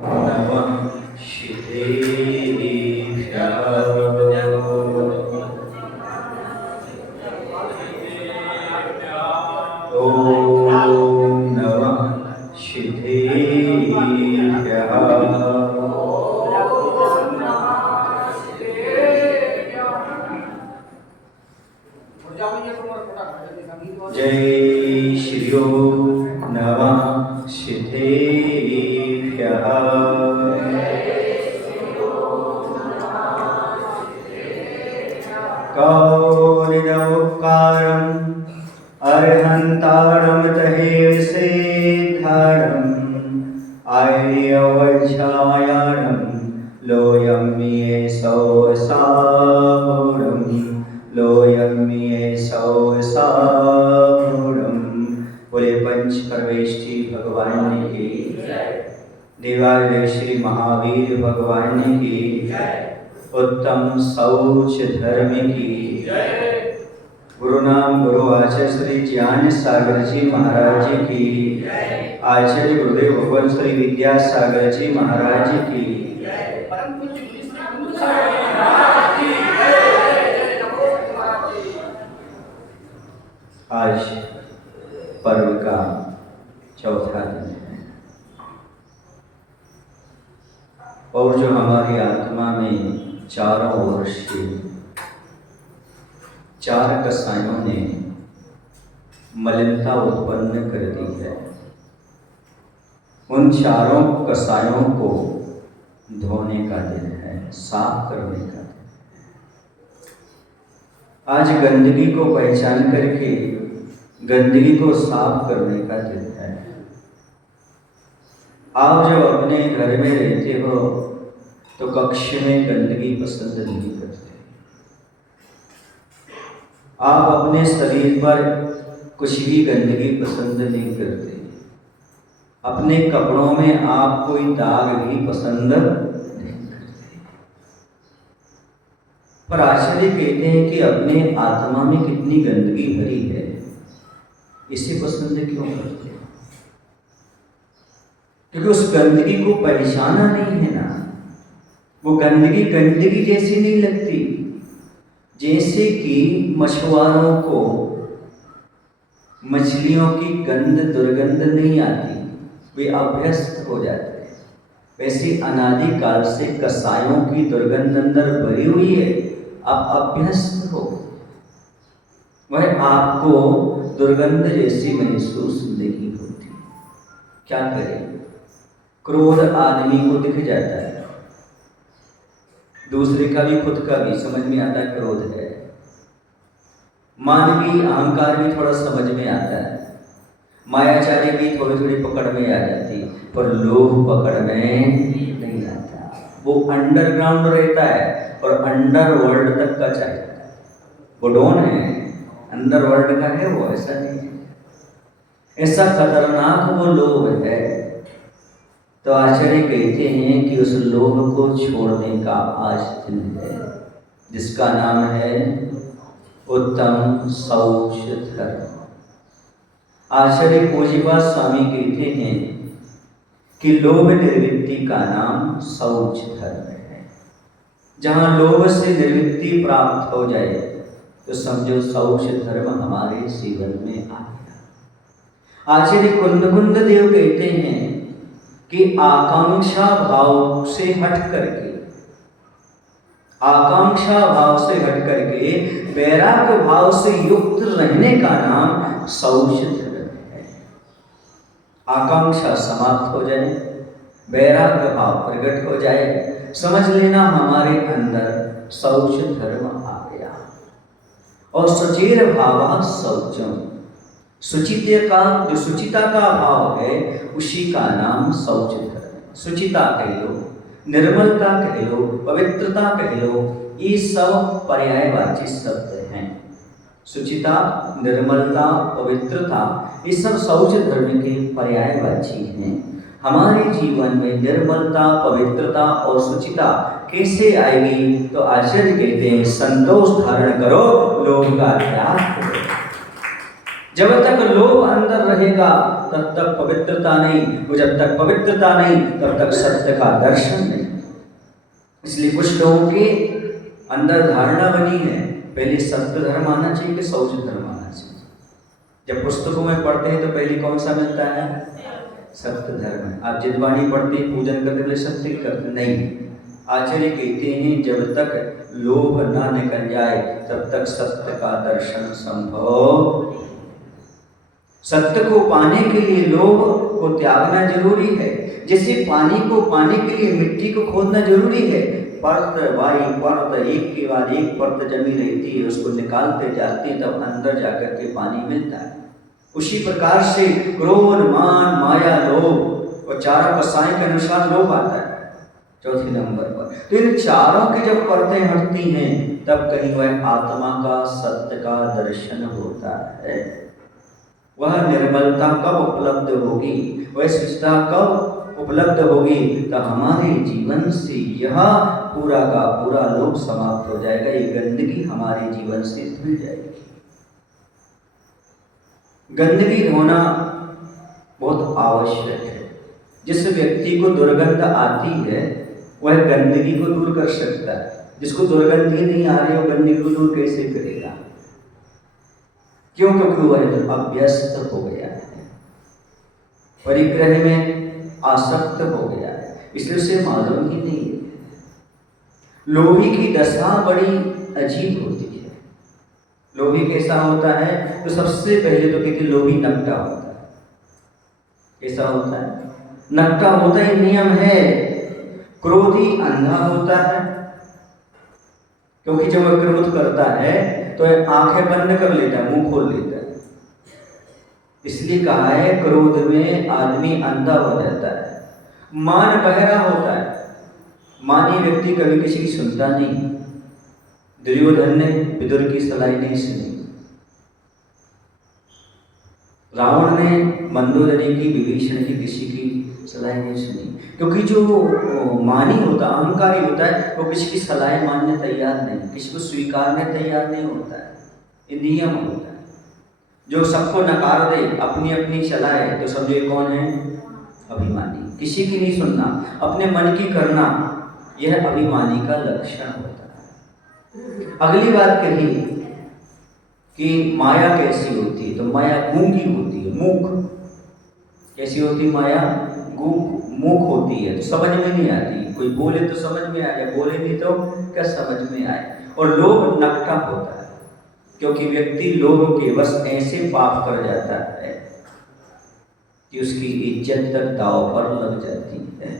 नमः शिवेभ्यः। ॐ नमः शिवेभ्यः। जय श्री ओम नमः शिवेभ्यः। गौरिनमुपकारम् अर्हन्तारं तहेव सेद्धारम् आर्यवज्रायाणं लोयं ये सौसामुरं लोयं ये सौसामुरं। बोले पंच परमेष्ठी भगवान की देवालय श्री महावीर भगवान की उत्तम शौच धर्म की गुरु नाम गुरु आचार्य श्री ज्ञान सागर जी महाराज जी की आचार्य गुरुदेव भगवान श्री विद्यासागर जी महाराज जी की आज पर्व का चौथा दिन है और जो हमारी आत्मा में चारों ओर से चार कसायों ने मलिनता उत्पन्न कर दी है, उन चारों कसायों को धोने का दिन है, साफ करने का दिन। आज गंदगी को पहचान करके गंदगी को साफ करने का दिन है। आप जब अपने घर में रहते हो तो कक्ष में गंदगी पसंद नहीं करते। आप अपने शरीर पर कुछ भी गंदगी पसंद नहीं करते। अपने कपड़ों में आप कोई दाग भी पसंद नहीं करते। पर आचार्य कहते हैं कि अपने आत्मा में कितनी गंदगी भरी है, इसे पसंद क्यों करते हो? क्योंकि उस गंदगी को पहचाना नहीं है ना। वो गंदगी गंदगी जैसी नहीं लगती, जैसे कि मछुआरों को मछलियों की गंध दुर्गंध नहीं आती, वे अभ्यस्त हो जाते हैं। वैसे अनादि काल से कसायों की दुर्गंध अंदर भरी हुई है, आप अभ्यस्त हो, वह आपको दुर्गंध जैसी महसूस नहीं होती। क्या करें? क्रोध आदमी को दिख जाता है, दूसरे का भी खुद का भी समझ में आता है क्रोध है। मानवीय अहंकार भी थोड़ा समझ में आता है, मायाचारी भी थोड़ी थोड़ी पकड़ में आ जाती, पर लोभ पकड़ में नहीं आता। वो अंडरग्राउंड रहता है और अंडरवर्ल्ड तक का चाहता है। वो डॉन है, अंडरवर्ल्ड का है वो, ऐसा नहीं है। ऐसा खतरनाक वो लोभ है। तो आचार्य कहते हैं कि उस लोभ को छोड़ने का आज दिन है, जिसका नाम है उत्तम शौच धर्म। आचार्य पूज्यपाद स्वामी कहते हैं कि लोभ निर्वृत्ति का नाम शौच धर्म है। जहाँ लोभ से निर्वृत्ति प्राप्त हो जाए तो समझो शौच धर्म हमारे जीवन में आ गया। आचार्य कुंद देव कहते हैं कि आकांक्षा भाव से हट करके वैराग्य भाव से युक्त रहने का नाम शौच धर्म है। आकांक्षा समाप्त हो जाए, वैराग्य भाव प्रकट हो जाए, समझ लेना हमारे अंदर शौच धर्म आ गया। और सुचिर भाव शौचम, सुचिता का भाव है, उसी का नाम शौच धर्म। सुचिता कह लो, निर्मलता कह लो, पवित्रता कह लो, ये सब पर्यायवाची शब्द हैं। सुचिता, निर्मलता, पवित्रता, ये सब शौच धर्म के पर्यायवाची हैं। हमारे जीवन में निर्मलता, पवित्रता और सुचिता कैसे आएगी? तो आचार्य कहते हैं संतोष धारण करो, लोभ का त्याग करो। जब तक लोभ अंदर रहेगा तब तक पवित्रता नहीं, और जब तक पवित्रता नहीं तब तक सत्य का दर्शन नहीं। इसलिए कुछ लोगों के अंदर धारणा बनी है पहले सत्य धर्म आना चाहिए कि सौच धर्म आना चाहिए। जब पुस्तकों में पढ़ते हैं तो पहले कौन सा मिलता है? सत्य धर्म। आप जितवाणी पढ़ते हैं, पूजन करते पहले सत्य की करते नहीं। आचार्य कहते हैं जब तक लोभ ना निकल जाए तब तक सत्य का दर्शन संभव। सत्य को पाने के लिए लोभ को त्यागना जरूरी है। जैसे पानी को पाने के लिए मिट्टी को खोदना जरूरी है, परत बाई परत एक के बाद एक परत जमी रहती है, उसको निकालते जाते हैं तब अंदर जाकर के पानी मिलता है। उसी प्रकार से क्रोध, मान, माया, लोभ और चारों कसाई के अनुसार लोभ आता है चौथे नंबर पर। तो इन चारों की जब परतें हटती हैं तब कहीं वह आत्मा का सत्य का दर्शन होता है। वह निर्मलता कब उपलब्ध होगी, वह शुद्धता कब उपलब्ध होगी, तो हमारे जीवन से यह पूरा का पूरा लोभ समाप्त हो जाएगा। ये गंदगी हमारे जीवन से धुल जाएगी। गंदगी धोना बहुत आवश्यक है। जिस व्यक्ति को दुर्गंध आती है वह गंदगी को दूर कर सकता है। जिसको दुर्गंध ही नहीं आ रही, वो गंदगी को दूर कैसे करेगा? क्यों? क्योंकि वह अभ्यस्त हो गया है, परिग्रह में आसक्त हो गया है, इसलिए उसे मालूम ही नहीं है। लोभी की दशा बड़ी अजीब होती है। लोभी कैसा होता है? तो सबसे पहले तो कहते लोभी नकटा होता है। कैसा होता है? नकटा होता ही नियम है। क्रोधी अंधा होता है, क्योंकि जब वह क्रोध करता है तो आंखें बंद कर लेता है, मुंह खोल लेता है। इसलिए कहा है क्रोध में आदमी अंधा हो जाता है। मान बहरा होता है। मानी व्यक्ति कभी किसी की सुनता नहीं। दुर्योधन ने विदुर की सलाह नहीं सुनी, रावण ने मंदोदरी की, विभीषण की, किसी की सलाह नहीं सुनी। क्योंकि जो मानी होता, अहंकारी होता है, वो किसी की सलाह मानने तैयार नहीं, किसी को स्वीकारने तैयार नहीं होता है। ये नियम होता है। जो सबको नकार दे, अपनी अपनी चलाए, तो समझे कौन है? अभिमानी। किसी की नहीं सुनना, अपने मन की करना, यह अभिमानी का लक्षण होता है। अगली बात कही कि माया कैसी होती है, तो माया गूंगी होती है, मूक। कैसी होती माया? मूक होती है, तो समझ में नहीं आती। कोई बोले तो समझ में आ जाए, बोले नहीं तो क्या समझ में आए। और लोभ नकटा होता है, क्योंकि व्यक्ति लोभ के वश ऐसे पाप कर जाता है कि उसकी इज्जत तक दांव पर लग जाती है।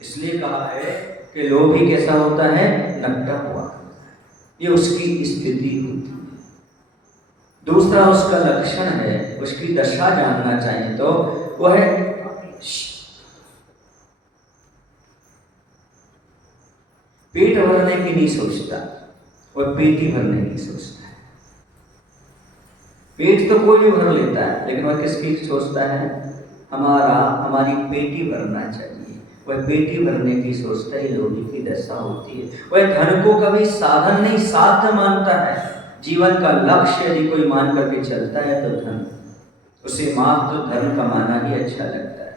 इसलिए कहा है कि लोभी कैसा होता है? नकटा हुआ। ये उसकी स्थिति होती है। दूसरा उसका लक्षण है, उसकी दशा जानना चाहिए तो वह पेट भरने की नहीं सोचता, वह पेट ही भरने की सोचता है। पेट तो कोई भी भर लेता है, लेकिन वह किसकी सोचता है? हमारी पेटी भरना चाहिए। वह पेटी भरने की सोचता है। लोभी की दशा होती है। वह धन को कभी साधन नहीं, साध्य मानता है। जीवन का लक्ष्य यदि कोई मान करके चलता है तो धन, उसे मात्र धन कमाना ही अच्छा लगता है।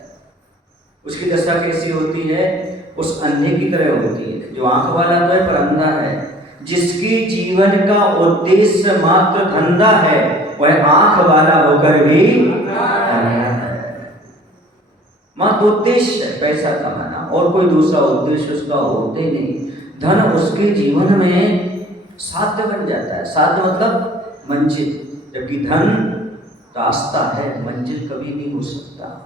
उसकी दशा कैसी होती है? उस अंधे की तरह होती है, जो आंख वाला तो है पर अंधा है। जिसकी जीवन का उद्देश्य मात्र धंधा है, वह आंख वाला होकर भी अंधा है। मात्र उद्देश्य पैसा कमाना, और कोई दूसरा उद्देश्य उसका होते नहीं। धन उसके जीवन में साध्य बन जाता है। साध्य मतलब मंजिल, जबकि धन रास्ता है, मंजिल कभी नहीं हो सकता।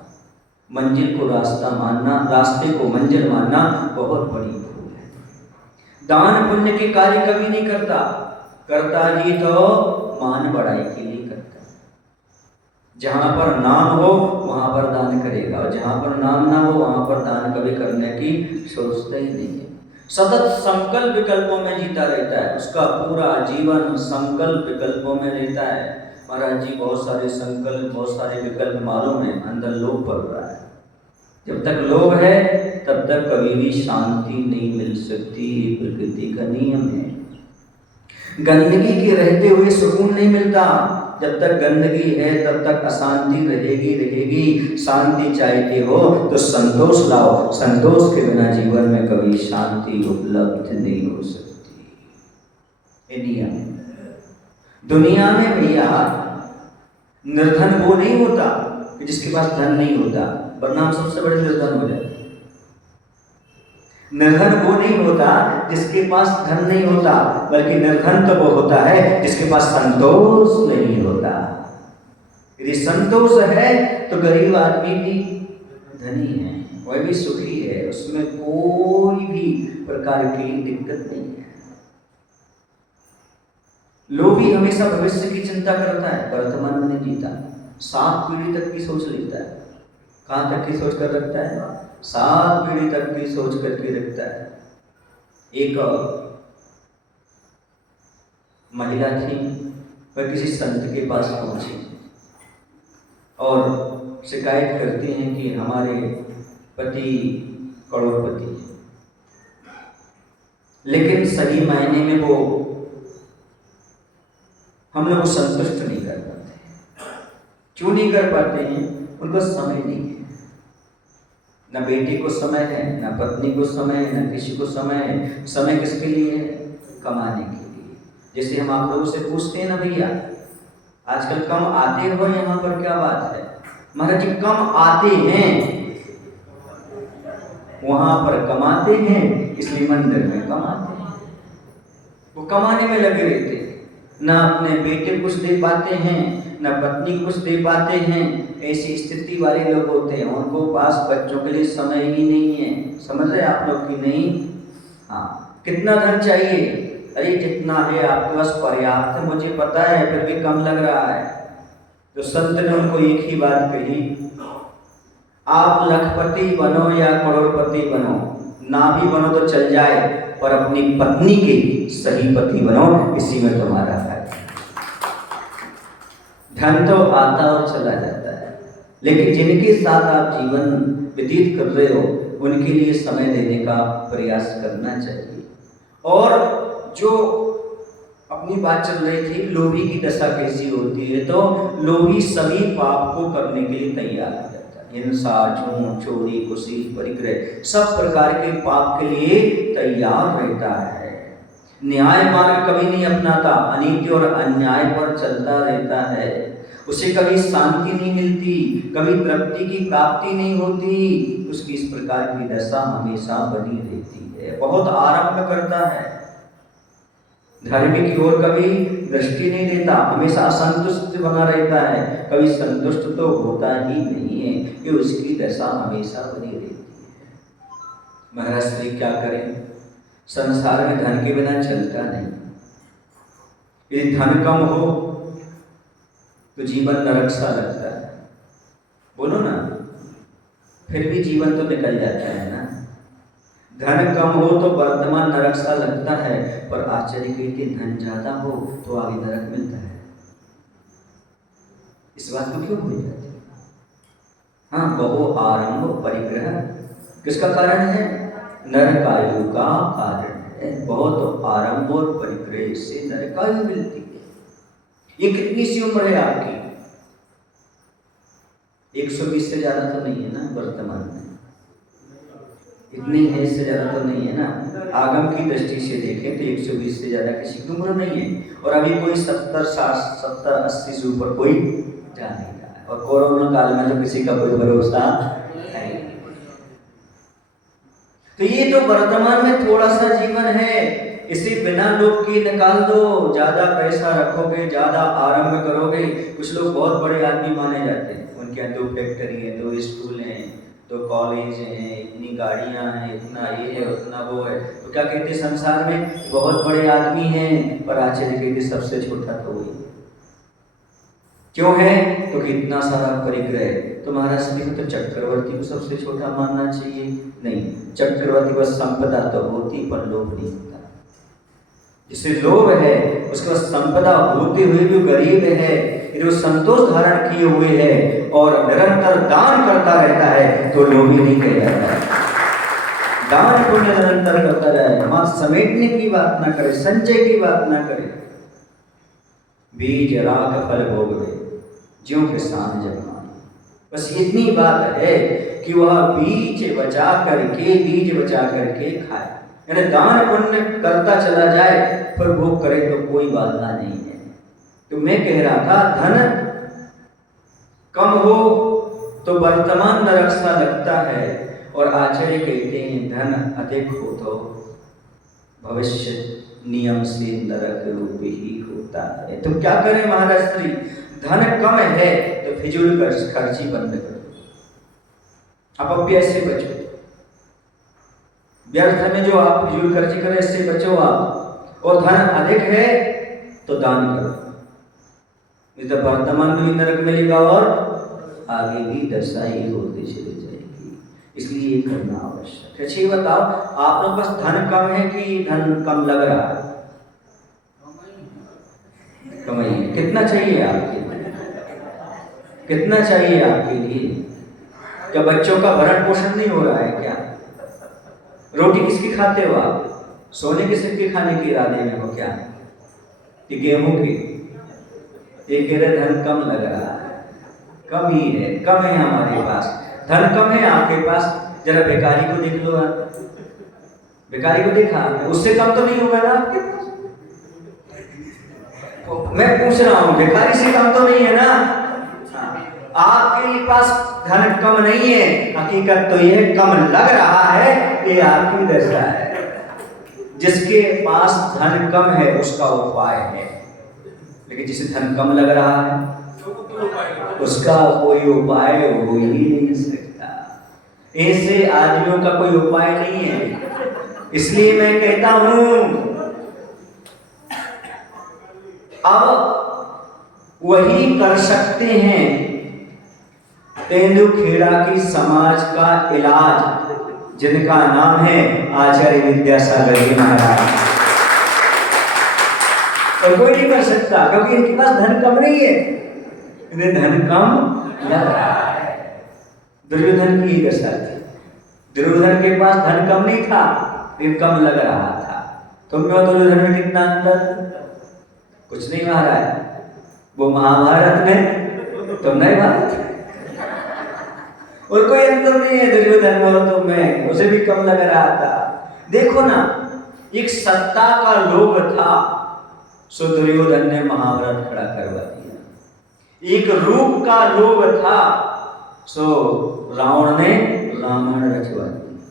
मंजिल को रास्ता मानना, रास्ते को मंजिल मानना बहुत बड़ी भूल है। दान पुण्य के कार्य कभी नहीं करता, करता ही तो मान बढ़ाई के लिए करता है। जहां पर नाम हो वहां पर दान करेगा, और जहां पर नाम ना हो वहां पर दान कभी करने की सोचता ही नहीं है। सतत संकल्प विकल्पों में जीता रहता है। उसका पूरा जीवन संकल्प विकल्पों में रहता है। महाराज जी बहुत सारे संकल्प, बहुत सारे विकल्प मालूम है, अंदर लोभ पड़ रहा है। जब तक लोभ है तब तक कभी भी शांति नहीं मिल सकती। प्रकृति का नियम है। गंदगी के रहते हुए सुकून नहीं मिलता। जब तक गंदगी है तब तक अशांति रहेगी। शांति चाहते हो तो संतोष लाओ, संतोष के बिना जीवन में कभी शांति उपलब्ध नहीं हो सकती। ये नियम दुनिया में भैया, निर्धन वो नहीं होता कि जिसके पास धन नहीं होता, वरना हम सबसे बड़े निर्धन हो जाते। निर्धन वो नहीं होता जिसके पास धन नहीं होता, बल्कि निर्धन तो वो होता है जिसके पास संतोष नहीं होता। यदि संतोष है तो गरीब आदमी भी धनी है, वह भी सुखी है, उसमें कोई भी प्रकार की दिक्कत नहीं है। लोभी हमेशा भविष्य की चिंता करता है, वर्तमान में नहीं जीता, 7 पीढ़ी तक की सोच लेता है। कहां तक की सोच कर रखता है? 7 पीढ़ी तक की सोच करके रखता है। एक महिला थी, वह किसी संत के पास पहुंची और शिकायत करती हैं कि हमारे पति करोड़पति है, लेकिन सही मायने में वो हम लोग संतुष्ट नहीं कर पाते। क्यों नहीं कर पाते हैं? उनको समय नहीं है, न बेटी को समय है, न पत्नी को समय है, न किसी को समय है। समय किसके लिए है? कमाने के लिए। जैसे हम आप लोगों से पूछते हैं ना, भैया आजकल कम आते हो यहाँ पर, क्या बात है? महाराज जी कम आते हैं, वहां पर कमाते हैं, इसलिए मंदिर में कमाते हैं। वो कमाने में लगे रहते हैं, ना अपने बेटे कुछ दे पाते हैं, ना पत्नी कुछ दे पाते हैं। ऐसी स्थिति वाले लोग होते हैं, उनको पास बच्चों के लिए समय ही नहीं है। समझ रहे आप लोग कि नहीं? हाँ, कितना धन चाहिए? अरे जितना है आपके पास पर्याप्त है, मुझे पता है, फिर भी कम लग रहा है। तो संत ने उनको एक ही बात कही, आप लखपति बनो या करोड़पति बनो, ना भी बनो तो चल जाए, पर अपनी पत्नी के सही पति बनो, इसी में तुम्हारा है। धन तो आता और चला जाता है, लेकिन जिनके साथ आप जीवन व्यतीत कर रहे हो उनके लिए समय देने का प्रयास करना चाहिए। और जो अपनी बात चल रही थी, लोभी की दशा कैसी होती है, तो लोभी सभी पाप को करने के लिए तैयार हो जाता है। हिंसा, झूठ, चोरी, कुशी, परिग्रह, सब प्रकार के पाप के लिए तैयार रहता है। न्याय मार्ग कभी नहीं अपनाता, अनीति और अन्याय पर चलता रहता है। उसे कभी शांति नहीं मिलती, कभी तृप्ति की प्राप्ति नहीं होती। उसकी इस प्रकार की दशा हमेशा बनी रहती है। बहुत आरंभ करता है, धार्मिक की ओर कभी दृष्टि नहीं देता, हमेशा असंतुष्ट बना रहता है, कभी संतुष्ट तो होता ही नहीं है, कि उसकी दशा हमेशा बनी रहती है। महाराज श्री क्या करें? संसार में धन के बिना चलता नहीं। यदि धन कम हो तो जीवन नरक सा लगता है, बोलो ना, फिर भी जीवन तो निकल जाता है ना। धन कम हो तो वर्तमान नरक सा लगता है, पर आश्चर्य के धन ज्यादा हो तो आगे नरक मिलता है। इस बात को क्यों भूल जाते? हाँ, बहु आरंभ परिग्रह किसका कारण है? नरकायु का कारण है। बहुत आरंभ और परिग्रह से नरकायु मिलती है। ये कितनी सी उम्र है आपकी? 120 से ज्यादा तो नहीं है ना वर्तमान में, इतनी है, इससे ज्यादा तो नहीं है ना। आगम की दृष्टि से देखें तो 120 से ज्यादा किसी की उम्र नहीं है, और अभी कोई 70-80 से ऊपर कोई जा नहीं रहा है। और कोरोना काल में तो किसी का कोई भरोसा है। तो ये तो वर्तमान में थोड़ा सा जीवन है, इसे बिना लोभ के निकाल दो। ज्यादा पैसा रखोगे, ज्यादा आरंभ करोगे। कुछ लोग बहुत बड़े आदमी माने जाते हैं, उनके यहाँ 2 फैक्ट्री है, 2 स्कूल हैं, 2 कॉलेज हैं, इतनी गाड़ियां हैं, इतना ये है, उतना वो है, तो क्या कहते हैं संसार में बहुत बड़े आदमी हैं, पर आश्चर्य कहते सबसे छोटा तो वही है। क्यों है? तो कि इतना सारा परिग्रह। तो महाराज श्री को तो चक्रवर्ती को सबसे छोटा मानना चाहिए? नहीं, चक्रवर्ती बस संपदा तो होती पर लोभ नहीं होता। जिसे लोभ है उसके पास संपदा होते हुए भी गरीब है, यदि वो संतोष धारण किए हुए है और निरंतर दान करता रहता है तो लोभी नहीं कह जाता है। दान पुण्य निरंतर करता रहे, मात्र समेटने की बात ना करे, संचय की बात ना करे। बीज राग फल भोगवे, ज्यों किसान जब माने। बस इतनी बात है कि वह बीज बचा करके खाए, यानी दान पुण्य करता चला जाए पर भोग करे तो कोई बाधा नहीं है। तो मैं कह रहा था धन कम हो तो वर्तमान नरक सा लगता है, और आचार्य कहते हैं धन अधिक हो तो भविष्य नियम से नरक रूप ही होता है। तो क्या करें महाराज श्री, धन कम है तो फिजूल खर्ची बंद करो, आप अभ्यास से बचो, व्यर्थ में जो आप फिजूल खर्ची करें इससे बचो आप, और धन अधिक है तो दान करो, नहीं तो वर्तमान में नरक मिलेगा और आगे भी दशा ही होती चली जाएगी, इसलिए करना आवश्यक है। अच्छा बताओ, आप लोग बस धन कम है कि धन कम लग रहा है? कमाई कितना चाहिए आपके लिए? कितना चाहिए आपके लिए? क्या बच्चों का भरण पोषण नहीं हो रहा है क्या? रोटी किसकी खाते हो आप? सोने किसके खाने के इरादे में हो क्या? कि गेहूं की? ये कह रहे धन कम लग रहा है, कम ही है, कम है हमारे पास, धन कम है आपके पास। जरा भिखारी को देख लो आप, भिखारी को देखा आपने, उससे कम तो नहीं होगा ना आपके पास? मैं पूछ रहा हूं, भिखारी से कम तो नहीं है ना? आपके पास धन कम नहीं है, हकीकत तो यह कम लग रहा है, ये आपकी दशा है। जिसके पास धन कम है उसका उपाय है, लेकिन जिसे धन कम लग रहा है उसका कोई उपाय हो ही नहीं सकता। ऐसे आदमियों का कोई उपाय नहीं है। इसलिए मैं कहता हूं, अब वही कर सकते हैं तेंदुखेड़ा की समाज का इलाज, जिनका नाम है आचार्य विद्यासागर जी महाराज। और कोई नहीं कर सकता, क्योंकि इनके पास धन कम नहीं है, इन्हें धन कम लग रहा है। दुर्योधन की ही दशा थी, दुर्योधन के पास धन कम नहीं था, लेकिन कम लग रहा था। तुम में दुर्योधन में कितना अंतर? कुछ नहीं महाराज, वो महाभारत में, तुम नहीं भारत, और कोई अंतर नहीं है दुर्योधन और तुम में, उसे भी कम लग रहा था। देखो ना, एक सत्ता का लोभ था, सो दुर्योधन ने महाभारत खड़ा करवा दिया। एक रूप का लोभ था, सो रावण ने रामायण रचवा दिया।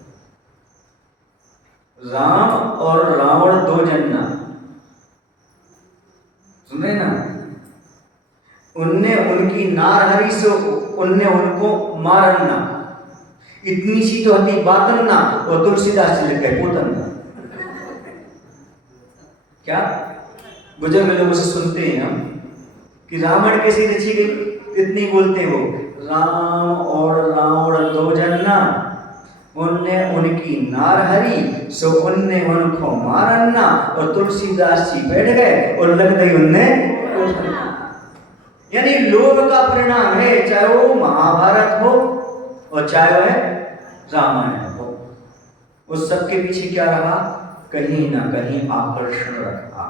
राम और रावण दो जन्ना, सुने ना, उनने उनकी नार हरी सो उनने उनको मारना, इतनी सी तो हती बातन ना, और तुलसीदास जी लिख गए पोतन ना। क्या बुजुर्ग लोगों से सुनते हैं हम कि रावण कैसी रची गई, इतनी बोलते हो, राम और रावण दो जन्ना, उनने उनकी नार हरी सो उनने उनको मारना, और तुलसीदास जी बैठ गए और लग गई उनने। यानी लोभ का परिणाम है, चाहे वो महाभारत हो और चाहे वह रामायण हो, उस सब के पीछे क्या रहा? कहीं ना कहीं आकर्षण रखा।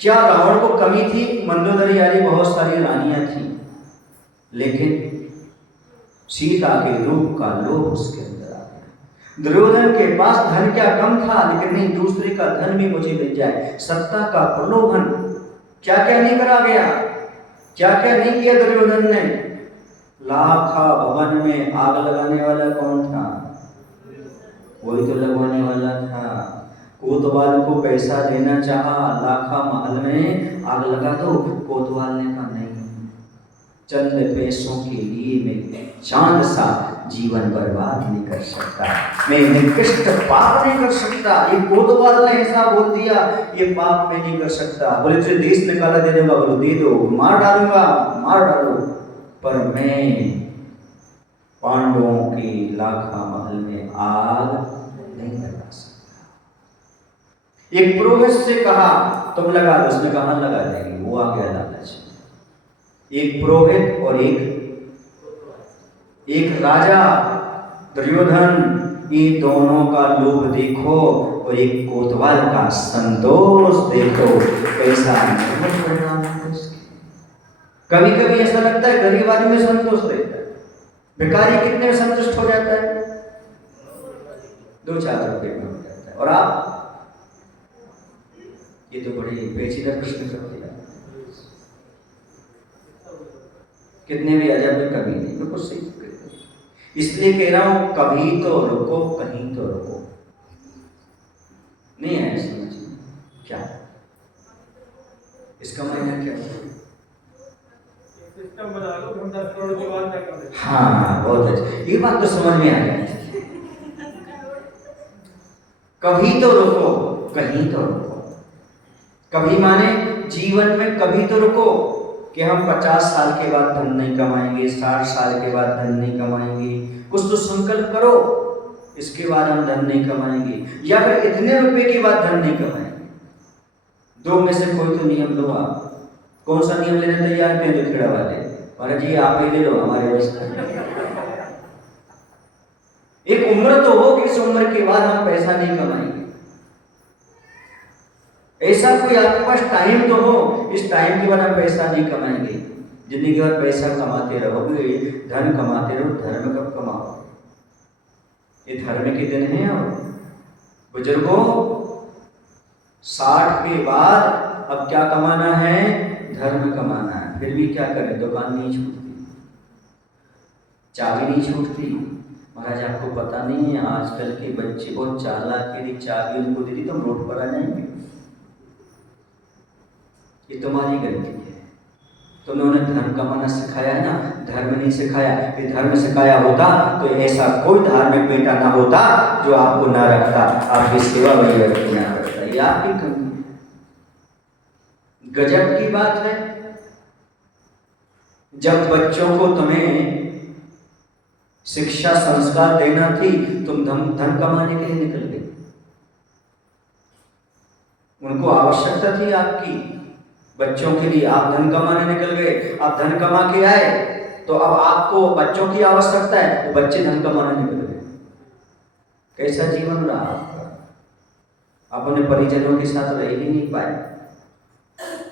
क्या रावण को कमी थी? मंदोदरी आदि बहुत सारी रानियां थी, लेकिन सीता के रूप का लोभ उसके अंदर आ गया। दुर्योधन के पास धन क्या कम था, लेकिन नहीं, दूसरे का धन भी मुझे मिल जाए, सत्ता का प्रलोभन। क्या क्या नहीं करा गया, क्या क्या नहीं किया दुर्योधन ने। लाखा भवन में आग लगाने वाला कौन था? वही तो लगवाने वाला था। कोतवाल को पैसा देना चाहा, लाखा महल में आग लगा दो, कोतवाल ने कहा नहीं, चंद पैसों के लिए मैं चांद सा जीवन बर्बाद नहीं कर सकता, मैं निकृष्ट पाप नहीं कर सकता। ये कोतवाल ने ऐसा बोल दिया, ये पाप मैं नहीं कर सकता। बोले तुझे देश निकाला दे दूंगा, बोलो दे दो, मार डालूंगा, मार डालो, पर मैं पांडवों के लाखा महल में आग नहीं लगा सकता। एक पुरोहित से कहा तुम लगा दो, उसने कहा लगा देंगे, वो आ गया लालच। एक पुरोहित और एक राजा दुर्योधन ये दोनों का लोभ देखो और एक कोतवाल का संतोष देखो, कैसा परिणाम है इसके। कभी कभी ऐसा लगता है गरीब आदमी में संतोष रहता है, भिखारी कितने में संतुष्ट हो जाता है? 2-4 रुपये में हो जाता है। और आप, ये तो बड़ी पेचीदा प्रश्न कर दिया। कितने भी आ जाए कभी नहीं, बिल्कुल सही। इसलिए कह रहा हूं कभी तो रुको, कहीं तो रुको। नहीं है समझ में क्या इसका मतलब क्या? सिस्टम बना लो, हम 10 करोड़ के बाद क्या करें। हाँ बहुत अच्छा, ये बात तो समझ में आ गई। कभी तो रुको, कहीं तो रुको। कभी माने जीवन में कभी तो रुको कि हम 50 साल के बाद धन नहीं कमाएंगे, 60 साल के बाद धन नहीं कमाएंगे। कुछ तो संकल्प करो, इसके बाद हम धन नहीं कमाएंगे, या फिर इतने रुपए के बाद धन नहीं कमाएंगे। 2 में से कोई तो नियम लो आप। कौन सा नियम लेने तैयार थे जो खेड़ा वाले? महाराज जी आप ही ले लो, हमारे व्यवस्था। एक उम्र तो हो कि इस उम्र के बाद हम पैसा नहीं कमाएंगे। ऐसा कोई आपके पास टाइम तो हो, इस टाइम के बाद हम पैसा नहीं कमाएंगे। जिंदगी भर पैसा कमाते रहोगे, धन कमाते रहो, धर्म कब कमाओ? ये धर्म के दिन हैं। अब बुजुर्गों 60 के बाद अब क्या कमाना है? धर्म कमाना है। फिर भी क्या करें, दुकान नहीं छूटती, चाबी नहीं छूटती। महाराज आपको पता नहीं है आजकल के बच्चे बहुत चालाक, यदि चाबी उनको दे दी तो हम रोड पर आ जाएंगे। ये तुम्हारी गलती है, तुमने उन्हें धर्म कमाना सिखाया है ना, धर्म नहीं सिखाया। ये धर्म सिखाया होता तो ऐसा कोई धार्मिक बेटा ना होता जो आपको ना रखता, आपकी सेवा वही व्यक्ति ना करता। ये आपकी कमी है। गजब की बात है, जब बच्चों को तुम्हें शिक्षा संस्कार देना थी, तुम धन कमाने के लिए निकल गए। उनको आवश्यकता थी आपकी, बच्चों के लिए आप धन कमाने निकल गए। आप धन कमा के आए तो अब आपको बच्चों की आवश्यकता है, तो बच्चे धन कमाने निकल गए। कैसा जीवन रहा आपका? आप अपने परिजनों के साथ रह ही नहीं पाए,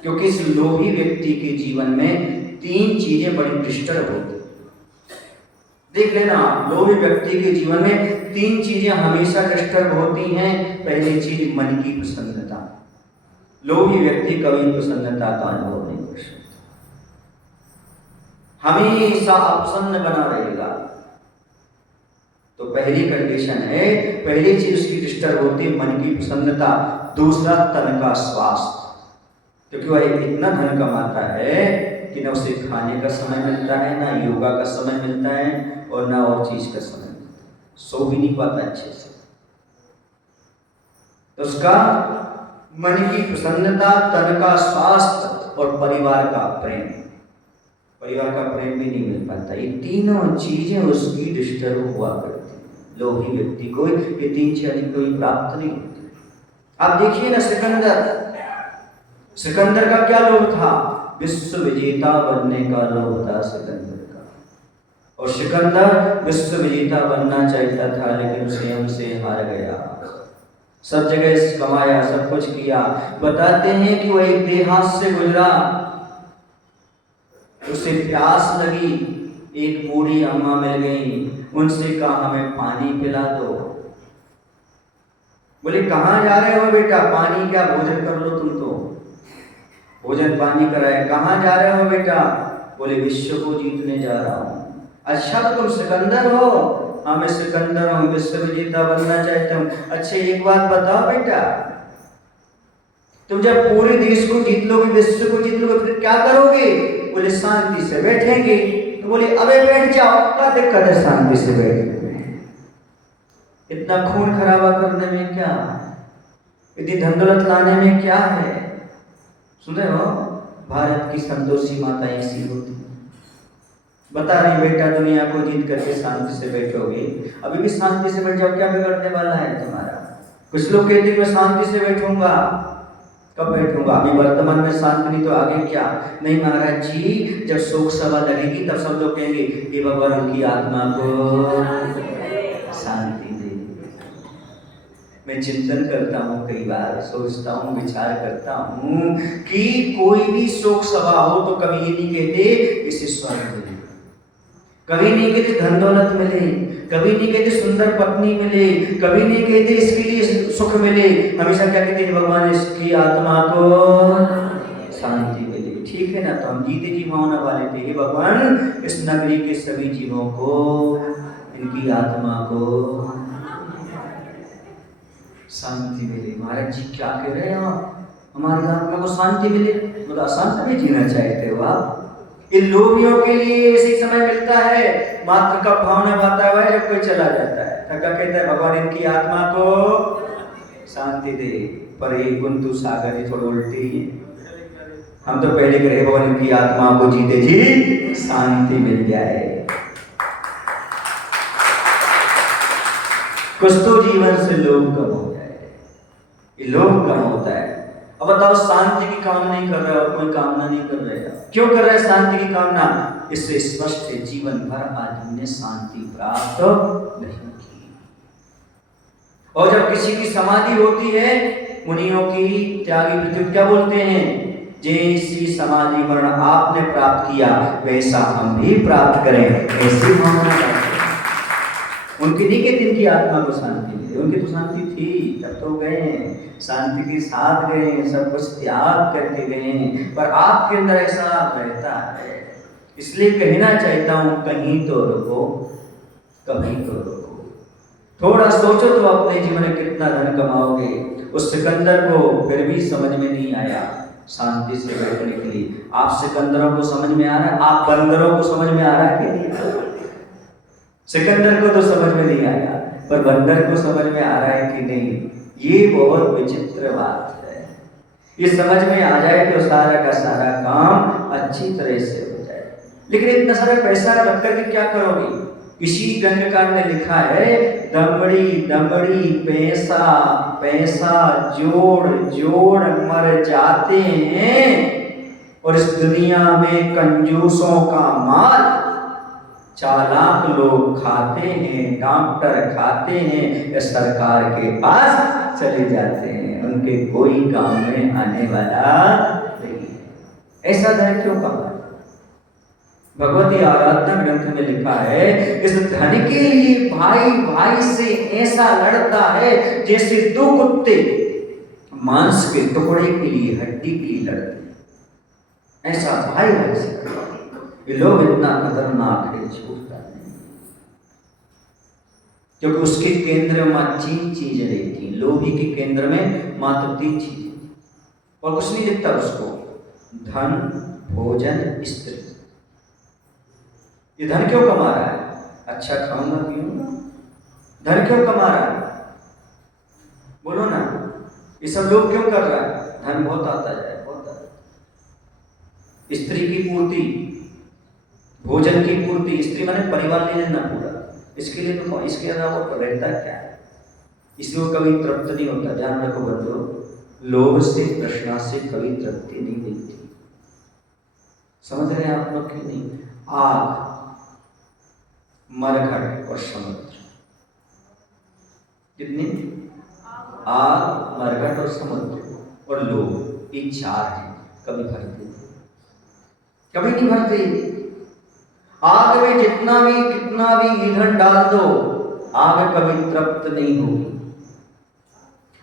क्योंकि इस लोभी व्यक्ति के जीवन में 3 चीजें बड़ी डिस्टर्ब होती। देख लेना, लोभी व्यक्ति के जीवन में 3 चीजें हमेशा डिस्टर्ब होती हैं। पहली चीज मन की प्रसन्नता। लोभी व्यक्ति कभी प्रसन्नता का अनुभव नहीं कर सकता, हमेशा अप्रसन्न बना रहेगा। तो पहली कंडीशन है, पहली चीज उसकी डिस्टर्ब होती है मन की प्रसन्नता। दूसरा तन का स्वास्थ्य, क्योंकि वह इतना धन कमाता है कि ना उसे खाने का समय मिलता है, ना योगा का समय मिलता है, और ना और चीज का समय मिलता है। सो भी नहीं पाता अच्छे से। तो उसका मन की प्रसन्नता, तन का स्वास्थ्य और परिवार का प्रेम। परिवार का प्रेम भी नहीं मिल पाता। ये तीनों चीजें उसकी डिस्टर्ब हुआ करती। लोभी व्यक्ति को ये 3 चीजें कोई प्राप्त नहीं होती। आप देखिए ना, सिकंदर का क्या लोभ था? विश्व विजेता बनने का लोभ था सिकंदर का। और सिकंदर विश्व विजेता बनना चाहता था, लेकिन स्वयं से हार गया। सब जगह कमाया, सब कुछ किया। बताते हैं कि वह एक देहात से गुजरा, उसे प्यास लगी, एक बूढ़ी अम्मा मिल गई, उनसे कहा हमें पानी पिला दो। बोले कहाँ जा रहे हो बेटा? पानी क्या, भोजन कर लो तुम तो। भोजन पानी कराए। कहाँ जा रहे हो बेटा? बोले विश्व को जीतने जा रहा हूँ। अच्छा तो तुम सिकंदर हो? हाँ मैं सिकंदर हूँ, विश्व विजेता बनना चाहता हूँ। अच्छा एक बात बताओ बेटा, तुम जब पूरे देश को जीत लोगे, विश्व को जीत लोगे, फिर क्या करोगे? बोले शांति से बैठेंगे। तो बोले अबे बैठ जाओ, क्या दिक्कत है शांति से बैठने में? इतना खून खराबा करने में क्या, इतनी धन दौलत लाने में क्या है? सुने हो, भारत की संतोषी माता ऐसी होती, बता रही बेटा दुनिया को जीत करके शांति से बैठोगे। अभी भी शांति से बैठ जाओ, क्या बिगड़ने वाला है तुम्हारा? कुछ लोग कहते हैं मैं शांति से बैठूंगा। कब बैठूंगा? अभी वर्तमान में शांति नहीं तो आगे क्या? नहीं महाराज जी, जब शोक सभा लगेगी तब सब लोग कहेंगे कि भगवान उनकी आत्मा को शांति दे। मैं चिंतन करता हूँ, कई बार सोचता हूँ, विचार करता हूँ कि कोई भी शोक सभा हो तो कभी ये नहीं कहते इसे स्वर्ग मिले, कभी नहीं कहते धन दौलत मिले, कभी नहीं कहते सुंदर पत्नी मिले, कभी नहीं कहते इसके लिए सुख मिले। हमेशा क्या कहते हैं, भगवान इसकी आत्मा को शांति मिले। ठीक है ना, तो हम जीते जी भावना वाले थे, हे भगवान इस नगरी के सभी जीवों को, इनकी आत्मा को शांति मिले। महाराज जी क्या कह रहे हैं आप, हमारी आत्मा को शांति मिले, मतलब अशांत में जीना चाहते हो आप? इन लोभियों के लिए ऐसी समय मिलता है, मात्र का भावना पाता हुआ है जब कोई चला जाता है, तब कहता है भगवान इनकी आत्मा को शांति दे। पर ये कुंतु सागर थोड़ी उल्टी है। हम तो पहले कह रहे भगवान इनकी आत्मा को जीते जी शांति मिल जाए, कुछ तो जीवन से लोभ कम हो जाए। ये लोभ कम होता है। अब बताओ, शांति की कामना नहीं कर रहे हो, कोई कामना नहीं कर रहे हो, क्यों कर रहे हैं शांति की कामना? इससे स्पष्ट है जीवन भर आदमी ने शांति प्राप्त नहीं की। और जब किसी की समाधि होती है, मुनियों की त्यागी पृथ्वी क्या बोलते हैं, जैसी समाधि मरण आपने प्राप्त किया वैसा हम भी प्राप्त करें, ऐसी भावना। उनकी नहीं कहती इनकी आत्मा को शांति मिले, उनकी तो शांति थी, तब तो गए, शांति के साथ गए, सब कुछ त्याग करके गए, पर आपके अंदर ऐसा रहता है। इसलिए कहना चाहता हूं, कहीं तो रुको, कभी तो रुको, थोड़ा सोचो तो अपने जीवन में कितना धन कमाओगे। उस सिकंदर को फिर भी समझ में नहीं आया शांति से बैठने के लिए। आप सिकंदरों को समझ में आ रहा है, आप बंदरों को समझ में आ रहा है कि नहीं? सिकंदर को तो समझ में नहीं आया, पर बंदर को समझ में आ रहा है कि नहीं? ये बहुत विचित्र बात है। ये समझ में आ जाए तो सारा का सारा काम अच्छी तरह से हो जाए। लेकिन इतना सारा पैसा रख करके क्या करोगे? किसी गंगकार ने लिखा है, दमड़ी दमड़ी पैसा पैसा जोड़ जोड़ मर जाते हैं, और इस दुनिया में कंजूसों का माल चालाक लोग खाते हैं, डॉक्टर खाते हैं, या सरकार के पास चले जाते हैं, उनके कोई काम में आने वाला नहीं। ऐसा धन क्यों कमा? भगवती आराधना ग्रंथ में लिखा है, इस धन के लिए भाई भाई से ऐसा लड़ता है जैसे दो कुत्ते मांस के टुकड़े के लिए, हड्डी के लिए लड़ते हैं। ऐसा भाई भाई से लड़ता है। ये लोग इतना खतरनाक है, छूटता नहीं, क्योंकि उसके केंद्र में मात्र 3 चीजें रहती। लोभी के केंद्र में मात्र 3 चीजें, और कुछ नहीं दिखता उसको, धन, भोजन, स्त्री। ये धन क्यों कमा रहा है? अच्छा खाऊंगा पीऊंगा। धन क्यों कमा रहा है? बोलो ना, ये सब लोग क्यों कर रहा है? धन बहुत आता है, बहुत आता है। स्त्री की पूर्ति, भोजन की पूर्ति, स्त्री माने परिवार ले लेना पूरा, इसके लिए तो इसके अलावा तो रहता क्या है? इसलिए वो कभी तृप्त नहीं होता। ध्यान रखो बंधुओं, लोभ से, तृष्णा से कभी तृप्ति नहीं मिलती। समझ रहे हैं आप लोग कि नहीं? आग, मरघट और समुद्र, कितनी? आग, मरघट और समुद्र और लोभ, ये 4 हैं। कभी भरते नहीं, कभी नहीं भरते। आग में कितना भी ईंधन डाल दो, आग कभी तृप्त नहीं होगी।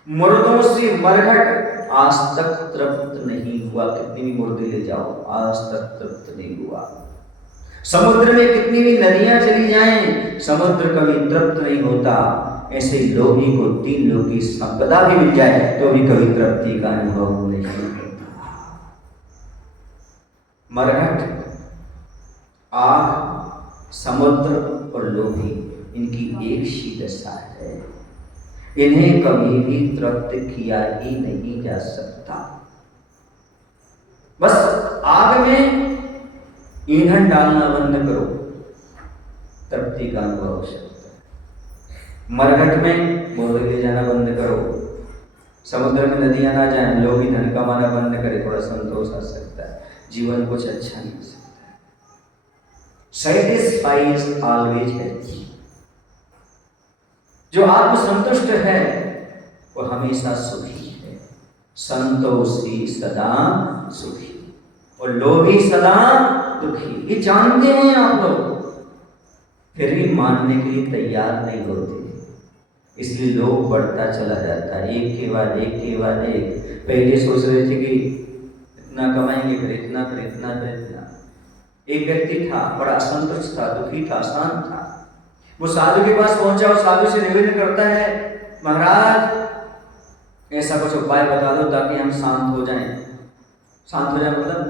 मुर्दों से मरघट आज तक तृप्त नहीं हुआ, कितनी भी मुर्दे ले जाओ आज तक तृप्त नहीं हुआ। समुद्र में कितनी भी नदियां चली जाएं, समुद्र कभी तृप्त नहीं होता। ऐसे लोभी को 3 लोग की संपदा भी मिल जाए तो भी कभी तृप्ति का अनुभव नहीं होता। मरघट, आग, समुद्र और लोभी, इनकी एक सी दशा है, इन्हें कभी भी तृप्त किया ही नहीं जा सकता। बस आग में ईंधन डालना बंद करो, तृप्ति का अनुभव हो सकता है। मरघट में मुर्दे ले जाना बंद करो, समुद्र में नदियां ना जाएं, लोग ही धन कमाना बंद करे, थोड़ा संतोष आ सकता है, जीवन कुछ अच्छा नहीं हो सकता। Satisfies always happy। जो आत्मसंतुष्ट है वो हमेशा सुखी है। संतोषी सदा सुखी और लोभी सदा दुखी। ये जानते हैं आप लोग, फिर भी मानने के लिए तैयार नहीं होते, इसलिए लोभ बढ़ता चला जाता है, एक के बाद एक के बाद एक। पहले सोच रहे थे कि इतना कमाएंगे, फिर इतना, फिर इतना, फिर इतना। एक व्यक्ति था, बड़ा असंतुष्ट था, दुखी था, शांत था। वो साधु के पास पहुंचा और साधु से निवेदन करता है, महाराज ऐसा कुछ उपाय बता दो ताकि हम शांत हो जाएं। शांत हो जाए मतलब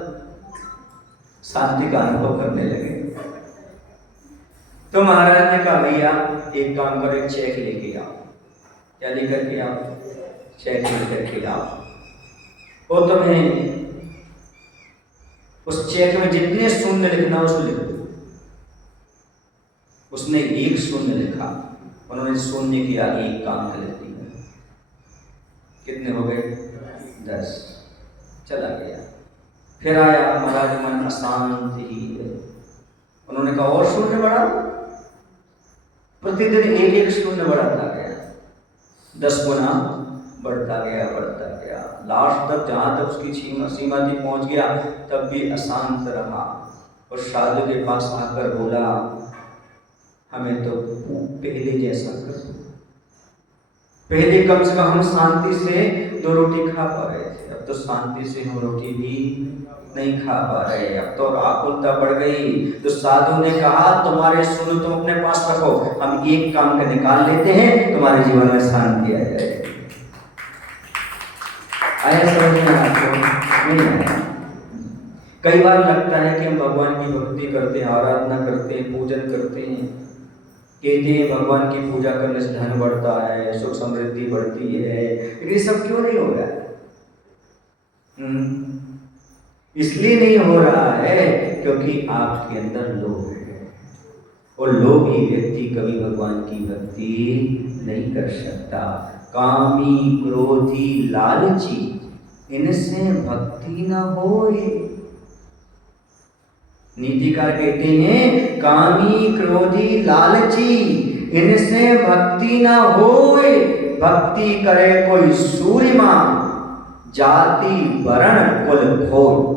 शांति का अनुभव करने लगे। तो महाराज ने कहा, भैया एक काम करो, एक चेक लेके आओ। क्या लेकर के आओ? चेक लेकर के आओ। और तुम्हें उस चेक में जितने शून्य लिखना उसको लिख दो। उसने एक शून्य लिखा, उन्होंने शून्य के आगे एक काम कर दिया। कितने हो गए? 10। चला गया। फिर आया, महाराज मन अशांत ही है। उन्होंने कहा और शून्य बढ़ा। प्रतिदिन एक एक शून्य बढ़ाता गया, 10 गुना बढ़ता गया, बढ़ता गया। लास्ट तक जहां तक उसकी सीमा थी पहुंच गया, तब भी अशांत रहा। और साधु के पास आकर बोला, हमें तो पहले जैसा कर दो। पहले कम से कम हम शांति से 2 रोटी खा पा रहे थे, अब तो शांति से हम रोटी भी नहीं खा पा रहे। अब तो आकुलता बढ़ गई। तो साधु ने कहा, तुम्हारे शून्य तुम अपने पास रखो, हम एक काम का निकाल लेते हैं, तुम्हारे जीवन में शांति आ जाए। आया समझ में आपको? नहीं आया? कई बार लगता है कि हम भगवान की भक्ति करते हैं, आराधना करते हैं, पूजन करते हैं, कहते हैं भगवान की पूजा करने से धन बढ़ता है, सुख समृद्धि बढ़ती है, लेकिन ये सब क्यों नहीं हो रहा है? इसलिए नहीं हो रहा है क्योंकि आपके अंदर लोभ है, और लोभी व्यक्ति कभी भगवान की भक्ति नहीं कर सकता। कामी क्रोधी लालची इनसे भक्ति न होए। नीतिकार कहते हैं, कामी क्रोधी लालची इनसे भक्ति न होए। भक्ति करे कोई सूर्यमा, जाति वर्ण कुल खोल।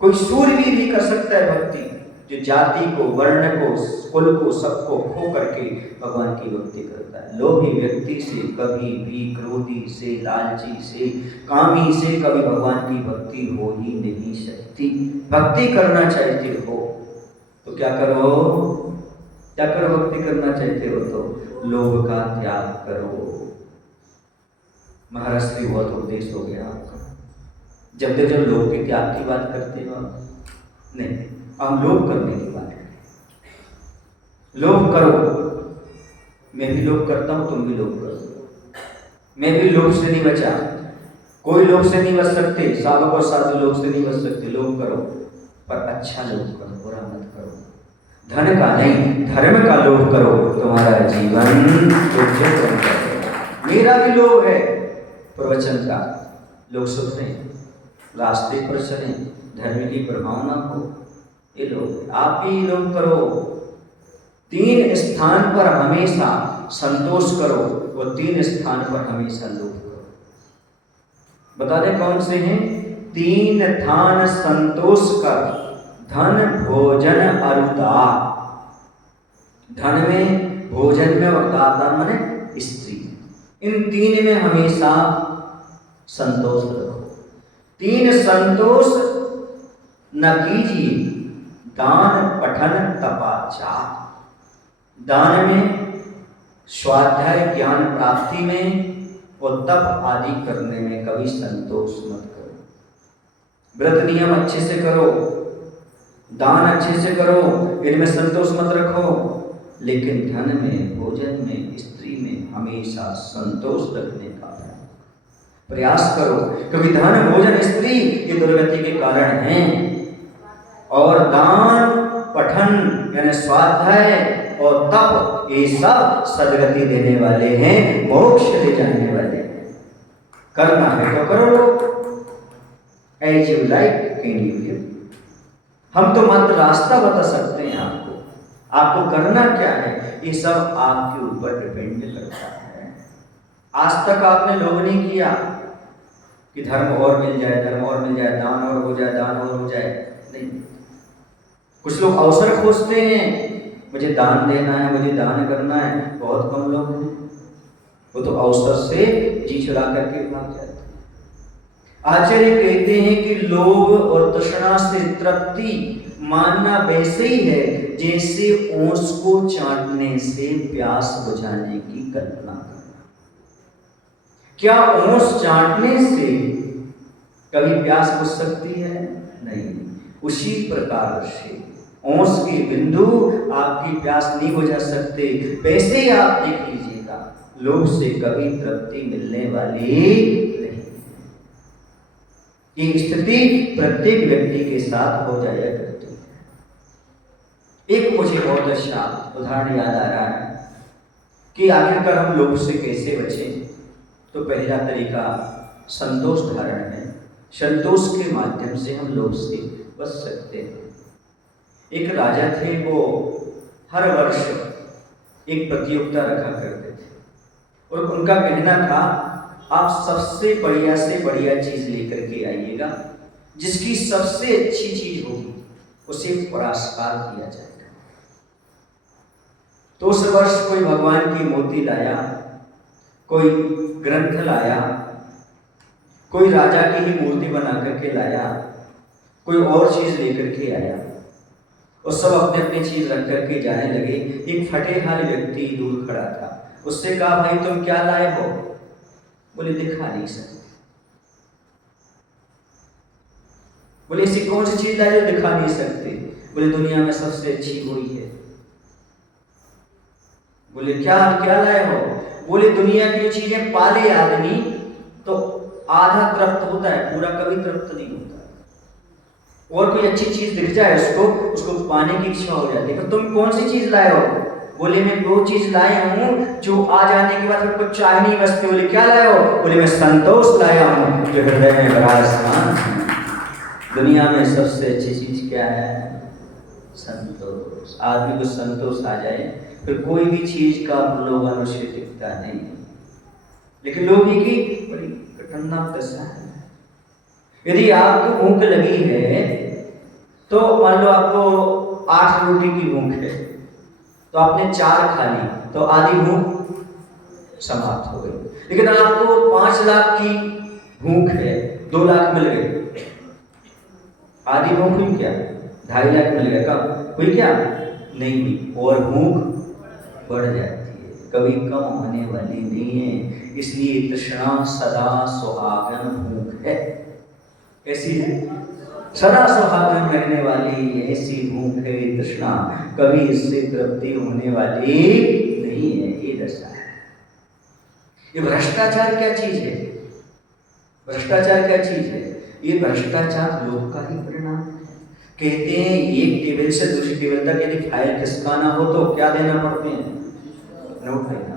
कोई सूर्यवीर भी कर सकता है भक्ति, जो जाति को, वर्ण को, कुल को, सबको खो करके भगवान की भक्ति करता है। लोभी व्यक्ति से कभी भी, क्रोधी से, लालची से, कामी से कभी भगवान की भक्ति हो ही नहीं सकती। भक्ति करना चाहते हो तो क्या करो? क्या करो? भक्ति करना चाहते हो तो लोभ का त्याग करो। महाराज श्री बहुत उपदेश हो गया आपका। जब तक जब लोभ के त्याग की बात करते हो नहीं, हम लोभ करने की बात करें। लोभ करो, मैं भी लोभ करता हूं, तुम भी लोभ करो। मैं भी लोभ से नहीं बचा, कोई लोभ से नहीं बच सकते, साधु और साधु लोभ से नहीं बच सकते। लोभ करो पर अच्छा लोभ करो, बुरा मत करो। धन का नहीं, धर्म का लोभ करो, तुम्हारा जीवन उज्जवल बन जाएगा। मेरा भी लोभ है प्रवचन का, लोग सुन रहे हैं, रास्ते पर चले, धर्म की प्रभावना हो, ये लोग आप ही लोग करो। 3 स्थान पर हमेशा संतोष करो, वो 3 स्थान पर हमेशा लोभ करो। बता दें कौन से हैं? 3 थान संतोष कर, धन भोजन अरुदान। धन में, भोजन में और दान माने स्त्री। इन 3 में हमेशा संतोष रखो। 3 संतोष न कीजिए, दान पठन तपाचार। दान में, स्वाध्याय ज्ञान प्राप्ति में और तप आदि करने में कभी संतोष मत करो। व्रत नियम अच्छे से करो, दान अच्छे से करो, इनमें संतोष मत रखो, लेकिन धन में, भोजन में, स्त्री में हमेशा संतोष रखने का प्रयास करो। क्योंकि धन, भोजन, स्त्री ये दुर्गति के कारण हैं, और दान, पठन यानी स्वाध्याय और तप ये सब सदगति देने वाले हैं, मोक्ष ले जाने वाले हैं। करना है तो करो, as you like can you live. हम तो मात्र रास्ता बता सकते हैं आपको, आपको करना क्या है ये सब आपके ऊपर डिपेंड करता है। आज तक आपने लोभ नहीं किया कि धर्म और मिल जाए, धर्म और मिल जाए, दान और हो जाए, दान और हो जाए, नहीं। कुछ लोग अवसर खोजते हैं, मुझे दान देना है, मुझे दान करना है, बहुत कम लोग हैं। वो तो अवसर से जी चुरा करके भाग जाते हैं। आचार्य कहते हैं कि लोभ और तृष्णा से तृप्ति मानना वैसे ही है जैसे ओस को चाटने से प्यास बुझाने की कल्पना करना। क्या ओस चाटने से कभी प्यास बुझ सकती है? नहीं। उसी प्रकार से ओस के बिंदु आपकी प्यास नहीं बुझा सकते। वैसे ही आप देख लीजिएगा, लोभ से कभी तृप्ति मिलने वाली नहीं। ये स्थिति प्रत्येक व्यक्ति के साथ हो जाया करती है। एक मुझे बहुत अच्छा उदाहरण याद आ रहा है कि आखिरकार हम लोभ से कैसे बचें। तो पहला तरीका संतोष धारण है। संतोष के माध्यम से हम लोभ से बच सकते हैं। एक राजा थे, वो हर वर्ष एक प्रतियोगिता रखा करते थे और उनका कहना था, आप सबसे बढ़िया से बढ़िया चीज लेकर के आइएगा, जिसकी सबसे अच्छी चीज होगी उसे पुरस्कार दिया जाएगा। तो उस वर्ष कोई भगवान की मूर्ति लाया, कोई ग्रंथ लाया, कोई राजा की ही मूर्ति बना करके लाया, कोई और चीज लेकर के आया और सब अपने अपनी चीज रख करके जाने लगे। एक फटे हाल व्यक्ति दूर खड़ा था, उससे कहा, भाई तुम क्या लाए हो? बोले दिखा नहीं सकते। बोले ऐसी कौन सी चीज लाए जो दिखा नहीं सकते? बोले दुनिया में सबसे अच्छी वही है। बोले क्या क्या लाए हो? बोले दुनिया की चीजें पाले आदमी तो आधा तृप्त होता है, पूरा कभी तृप्त नहीं होता। और कोई अच्छी चीज दिख जाए उसको पाने की इच्छा हो जाती है। तो तुम कौन सी चीज लाए हो? बोले मैं दो चीज लाया हूँ जो आ जाने के बाद फिर कुछ चाह नहीं बचते। बोले क्या लाए हो? बोले मैं संतोष लाया हूँ जो हृदय में विराजमान। दुनिया में सबसे अच्छी चीज क्या है? संतोष। आदमी को संतोष आ जाए फिर कोई भी चीज का प्रलोभन उसे दिखता नहीं। लेकिन लोग ये की बड़ी कठिन दशा है। यदि आपको भूख लगी है तो मान लो आपको 8 रोटी की भूख है तो आपने 4 खा ली तो आधी भूख समाप्त हो गई। लेकिन आपको 5 लाख की भूख है, 2 लाख मिल गए, आधी भूख हुई क्या? 2.5 लाख मिल गया, कब हुई? क्या नहीं हुई। और भूख बढ़ जाती है, कभी कम होने वाली नहीं है। इसलिए तृष्णा सदा सुहागन भूख है। कैसी है? सदा सुहागन रहने वाली ऐसी भूख है तृष्णा, कभी इससे तृप्ति होने वाली नहीं है। ये दशा है। ये भ्रष्टाचार क्या चीज है? भ्रष्टाचार क्या चीज है? ये भ्रष्टाचार लोभ का ही परिणाम है। कहते हैं एक टेबल से दूसरी टेबल तक यदि फाइल खिसकाना हो तो क्या देना पड़ते हैं? नोट देना।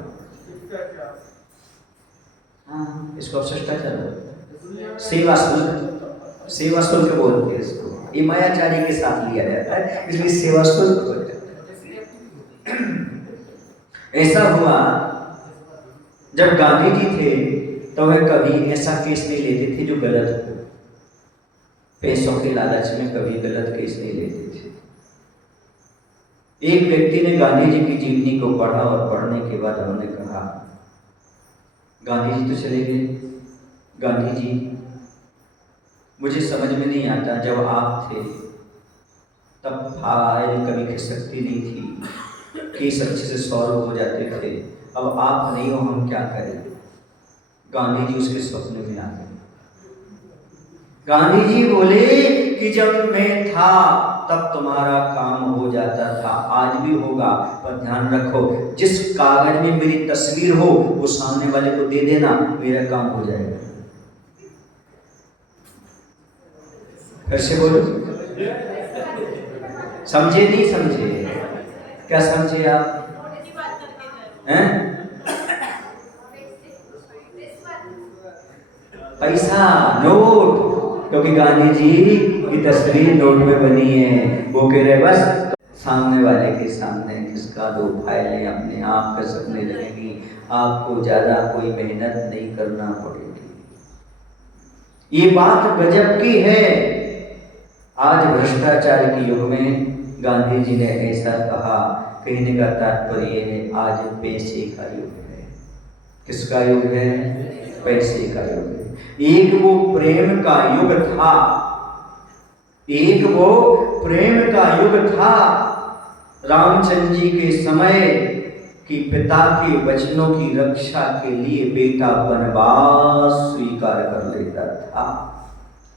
हाँ, इसको भ्रष्टाचार बोलते हैं। सेवा शुल्क, सेवा शुल्क बोलते हैं इसको। ये मायाचारी के साथ लिया जाता है, इसलिए सेवा शुल्क हो जाता है। ऐसा हुआ जब गांधी जी थे तो वह कभी ऐसा केस नहीं लेते थे जो गलत हो। पैसों के लालच में कभी गलत केस नहीं लेते थे। एक व्यक्ति ने गांधी जी की जीवनी को पढ़ा और पढ़ने के बाद उन्होंने कहा, गांधी जी तो चले गए, गांधी जी मुझे समझ में नहीं आता, जब आप थे तब फाइल कभी खिसकती नहीं थी, केस अच्छे से सॉल्व हो जाते थे। अब आप नहीं हो, हम क्या करें? गांधी जी उसके सपने में आ गए। गांधी जी बोले कि जब मैं था तब तुम्हारा काम हो जाता था, आज भी होगा, पर ध्यान रखो जिस कागज में मेरी तस्वीर हो वो सामने वाले को दे देना, मेरा काम हो जाएगा। फिर से बोलो, समझे नहीं समझे? क्या समझे आप? हैं? पैसा, नोट, क्योंकि गांधी जी की तस्वीर नोट में बनी है। वो कह रहे बस सामने वाले के सामने खिसका दो फाइलें, अपने आप खसकने लगेगी, आपको ज़्यादा कोई मेहनत नहीं करना पड़ेगी। ये बात गजब की है। आज भ्रष्टाचार के युग में गांधी जी ने ऐसा कहा, कहने का तात्पर्य है आज पैसे का युग है। किसका युग है? पैसे का युग है। एक वो प्रेम का युग था, एक वो प्रेम का युग था रामचंद्र जी के समय कि पिता के वचनों की रक्षा के लिए बेटा वनवास स्वीकार कर लेता था।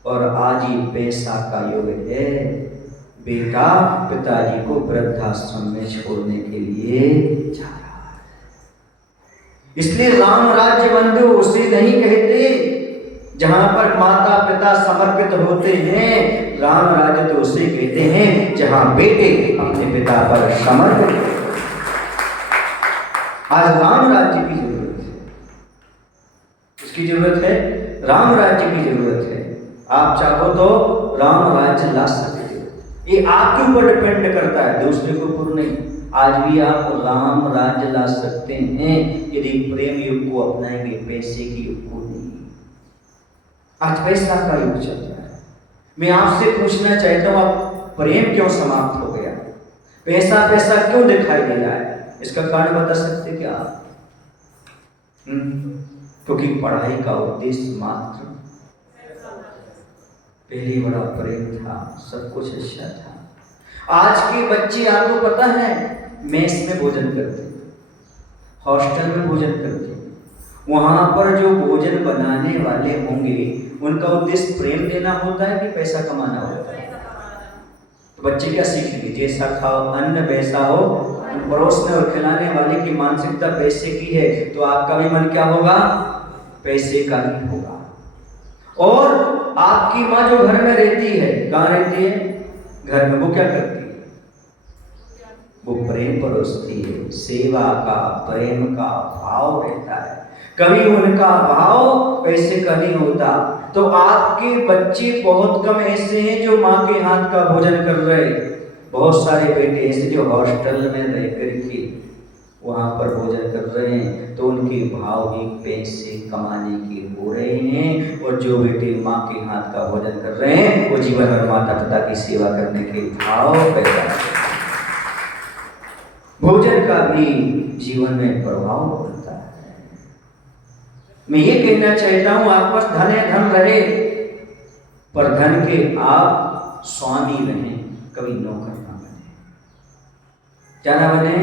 और आज ये पैसा का युग है, बेटा पिताजी को वृद्धाश्रम में छोड़ने के लिए जा रहा है। इसलिए राम राज्य बंधु उसे नहीं कहते जहां पर माता पिता समर्पित होते हैं, राम राज्य तो उसे कहते हैं जहां बेटे अपने पिता पर समर्पित। आज राम राज्य की जरूरत है, इसकी जरूरत है, राम राज्य की जरूरत है। आप चाहो तो राम राज्य ला सकते हो, ये आपके ऊपर डिपेंड करता है, दूसरे के ऊपर नहीं। आज भी आप राम राज्य ला सकते हैं यदि प्रेम युग को अपनाएंगे, पैसे की युग को नहीं। आज पैसा का युग चल रहा है। मैं आपसे पूछना चाहता हूं, आप प्रेम क्यों समाप्त हो गया? पैसा पैसा क्यों दिखाई दे रहा है? इसका कारण बता सकते क्या आप? क्योंकि पढ़ाई का उद्देश्य मात्र, पहले बड़ा प्रेम था, सब कुछ अच्छा था। आज के बच्चे आपको पता है मेस में भोजन करते, हॉस्टल में भोजन करते, वहां पर जो भोजन बनाने वाले होंगे उनका उद्देश्य प्रेम देना होता है कि पैसा कमाना होता है? तो बच्चे क्या सीखेंगे? जैसा खाओ अन्न वैसा हो। परोसने और खिलाने वाले की मानसिकता पैसे की है, तो आपका भी मन क्या होगा? पैसे का ही होगा। और आपकी माँ जो घर में रहती है, कहाँ रहती है? घर में। वो क्या करती है? वो प्रेम परोसती है, सेवा का, प्रेम का भाव रहता है। कभी उनका भाव पैसे का नहीं होता। तो आपके बच्चे बहुत कम ऐसे हैं जो माँ के हाथ का भोजन कर रहे, बहुत सारे बेटे ऐसे जो हॉस्टल में रह करके वहां पर भोजन कर रहे हैं, तो उनके भाव भी पैसे कमाने के हो रहे हैं। और जो बेटे माँ के हाथ का भोजन कर रहे हैं वो जीवन भर माता पिता की सेवा करने के भाव पैदा कर रहे हैं। भोजन का भी जीवन में प्रभाव पड़ता है। मैं ये कहना चाहता हूं, आपके पास धन है, धन रहे, पर धन के आप स्वामी बने, कभी नौकर ना बने। क्या ना बने?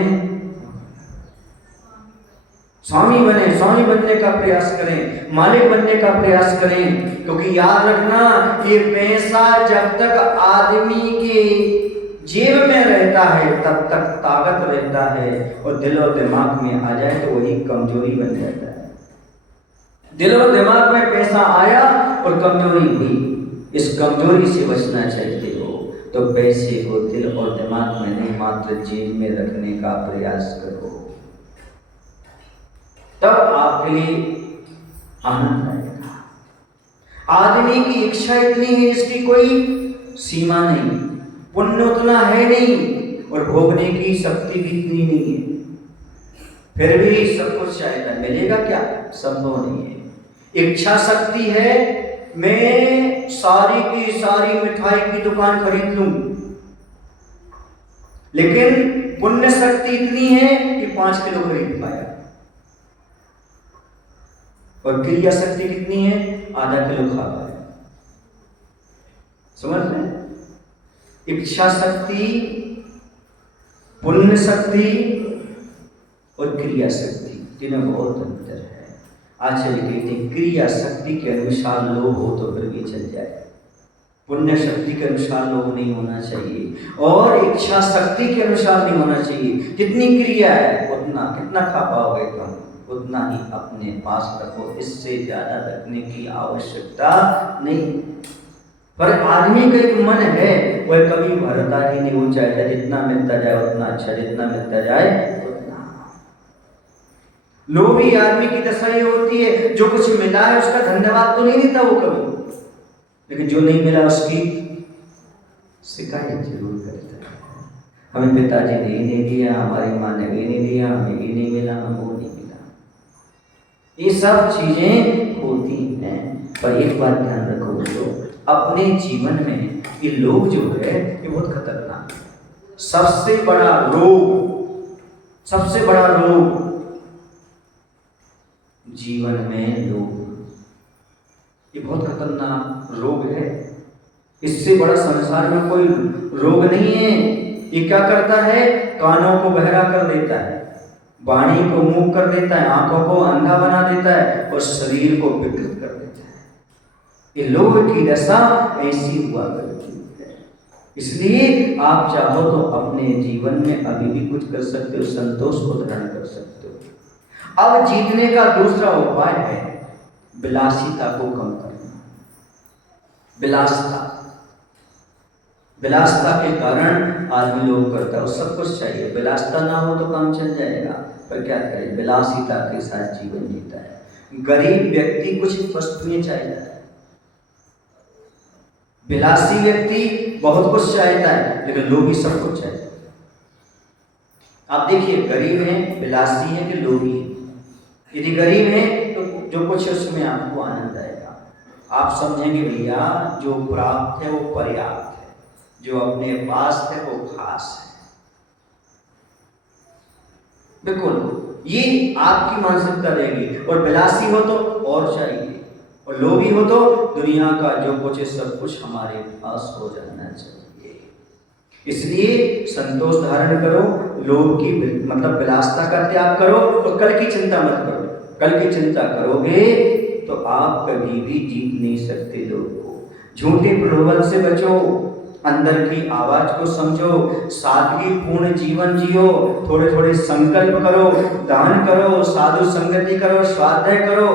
स्वामी बने। स्वामी बनने का प्रयास करें, मालिक बनने का प्रयास करें। क्योंकि याद रखना, ये पैसा जब तक आदमी के जेब में रहता है तब तक ताकत रहता है, और दिल और दिमाग में आ जाए तो वही कमजोरी बन जाता है। दिल और दिमाग में पैसा आया और कमजोरी हुई, इस कमजोरी से बचना चाहते हो तो पैसे को दिल और दिमाग में नहीं, मात्र जेब में रखने का प्रयास करो, तब आपके लिए आनंद आएगा। आदमी की इच्छा इतनी है जिसकी कोई सीमा नहीं, पुण्य उतना है नहीं, और भोगने की शक्ति भी इतनी नहीं है, फिर भी सब कुछ चाहेगा, मिलेगा क्या? संभव नहीं है। इच्छा शक्ति है, मैं सारी की सारी मिठाई की दुकान खरीद लूं, लेकिन पुण्य शक्ति इतनी है कि 5 किलो खरीद पाया, और क्रिया शक्ति कितनी है? आधा किलो खा पाया। समझ रहे? इच्छा शक्ति, पुण्य शक्ति और क्रिया शक्ति, जिनमें बहुत अंतर है। आचार्य कहते हैं क्रिया शक्ति के अनुसार लोभ हो तो फिर भी चल जाए, पुण्य शक्ति के अनुसार लोभ नहीं होना चाहिए, और इच्छा शक्ति के अनुसार नहीं होना चाहिए। कितनी क्रिया है उतना, कितना खा पाओगे तुम, उतना ही अपने पास रखो, इससे ज्यादा रखने की आवश्यकता नहीं। पर आदमी का एक मन है, वह कभी भरता ही नहीं, वो चाहता जितना मिलता जाए उतना अच्छा, जितना मिलता जाए उतना। लोभी आदमी की दशा ये होती है, जो कुछ मिला है उसका धन्यवाद तो नहीं देता वो कभी, लेकिन जो नहीं मिला उसकी शिकायत जरूर करता है। हमें पिताजी ने ये नहीं दिया, हमारी माँ ने ये नहीं दिया, हमें ये नहीं मिला, हमें वो नहीं मिला। ये सब चीजें होती हैं, पर एक बात ध्यान रखो दोस्तों, अपने जीवन में ये लोग जो है ये बहुत खतरनाक है। सबसे बड़ा रोग जीवन में लोग, ये बहुत खतरनाक रोग है। इससे बड़ा संसार में कोई रोग नहीं है। ये क्या करता है? कानों को बहरा कर देता है, वाणी को मूक कर देता है, आंखों को अंधा बना देता है और शरीर को विकृत कर देता है। ये लोभ की दशा ऐसी हुआ करती है। इसलिए आप चाहो तो अपने जीवन में अभी भी कुछ कर सकते हो, संतोष को धारण कर सकते हो। अब जीतने का दूसरा उपाय है विलासिता को कम करना। विलासिता के कारण आदमी लोग करता है, सब कुछ चाहिए, विलासिता ना हो तो काम चल जाएगा, पर क्या करे, विलासिता के साथ जीवन जीता है। गरीब व्यक्ति कुछ वस्तुएं चाहता है, विलासी व्यक्ति बहुत कुछ चाहता है, लेकिन लोभी सब कुछ चाहता है। आप देखिए, गरीब है, विलासी है कि लोभी है? यदि गरीब है तो जो कुछ है उसमें आपको आनंद आएगा, आप समझेंगे भैया जो प्राप्त है वो पर्याप्त है, जो अपने पास है वो खास है। बिल्कुल ये आपकी मानसिकता रहेगी। और विलासी हो तो और चाहिए, और लोभी हो तो दुनिया का जो कुछ है सब कुछ हमारे पास हो जाना चाहिए। इसलिए संतोष धारण करो, लोभ की मतलब विलासिता का त्याग करो, और कल की चिंता मत करो। कल की चिंता करोगे तो आप कभी भी जीत नहीं सकते लोग को। झूठे प्रलोभन से बचो, अंदर की आवाज को समझो, सादगी पूर्ण जीवन जियो, थोड़े थोड़े संकल्प करो, दान करो, साधु संगति करो, स्वाध्याय करो।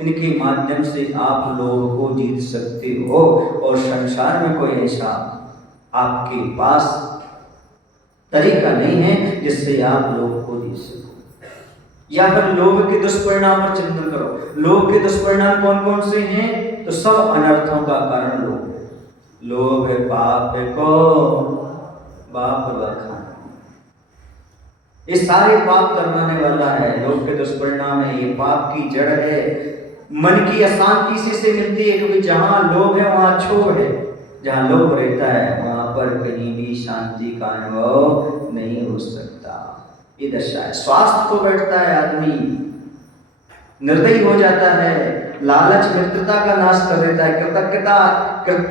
इनके माध्यम से आप लोगों को जीत सकते हो, और संसार में कोई ऐसा आपके पास तरीका नहीं है जिससे आप लोगों को जीत सको। या फिर लोभ के दुष्परिणाम पर चिंतन करो। लोभ के दुष्परिणाम कौन कौन से हैं? तो सब अनर्थों का कारण लोभ है। लोभ है पाप है को बाप बखाना, ये सारे पाप करवाने वाला है। लोभ के दुष्परिणाम है, ये पाप की जड़ है। मन की अशांति से मिलती है, क्योंकि जहां लोभ है वहां क्षोभ है, जहां लोभ रहता है वहां पर कहीं भी शांति का अनुभव नहीं हो सकता। ये दशा है। स्वास्थ्य को बैठता है, आदमी निर्दयी हो जाता है, लालच मित्रता का नाश कर देता है,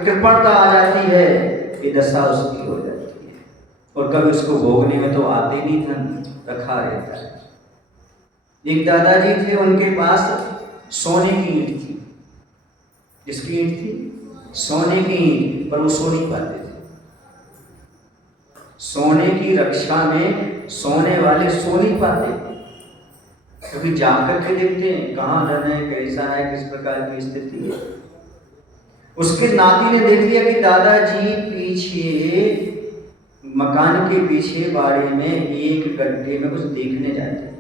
कृपणता आ जाती है, ये दशा उसकी हो जाती है। और कभी उसको भोगने में तो आते नहीं, धन रखा रहता है। एक दादाजी थे, उनके पास सोने की ईंट थी। जिसकी ईंट थी? सोने की ईंट, पर वो सो नहीं पाते थे। सोने की रक्षा में सोने वाले सो नहीं पाते, क्योंकि जाकर के देखते हैं कहाँ डर है, कैसा है, किस प्रकार की स्थिति है। उसके नाती ने देख लिया कि दादाजी पीछे मकान के पीछे बाड़े में एक गड्ढे में कुछ देखने जाते हैं,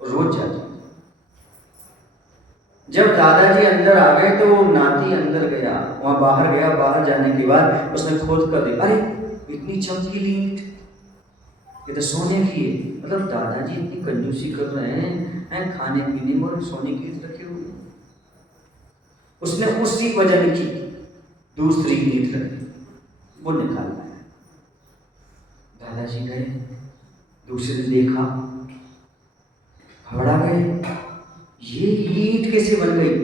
रोज जाते हैं। जब दादाजी अंदर आ गए तो वो नाती अंदर गया, वहां बाहर गया। बाहर जाने के बाद उसने खोद कर देखा, अरे इतनी चमकीली ईंट, ये तो सोने की है। मतलब दादाजी इतनी कंजूसी कर रहे हैं खाने पीने में, और सोने की ईंट रखी हुई। उसने उसी वजन की दूसरी ईंट रखी, वो निकाल लाया। दादाजी गए, दूसरे देखा, घबरा गए, ये ईंट कैसे बन गई?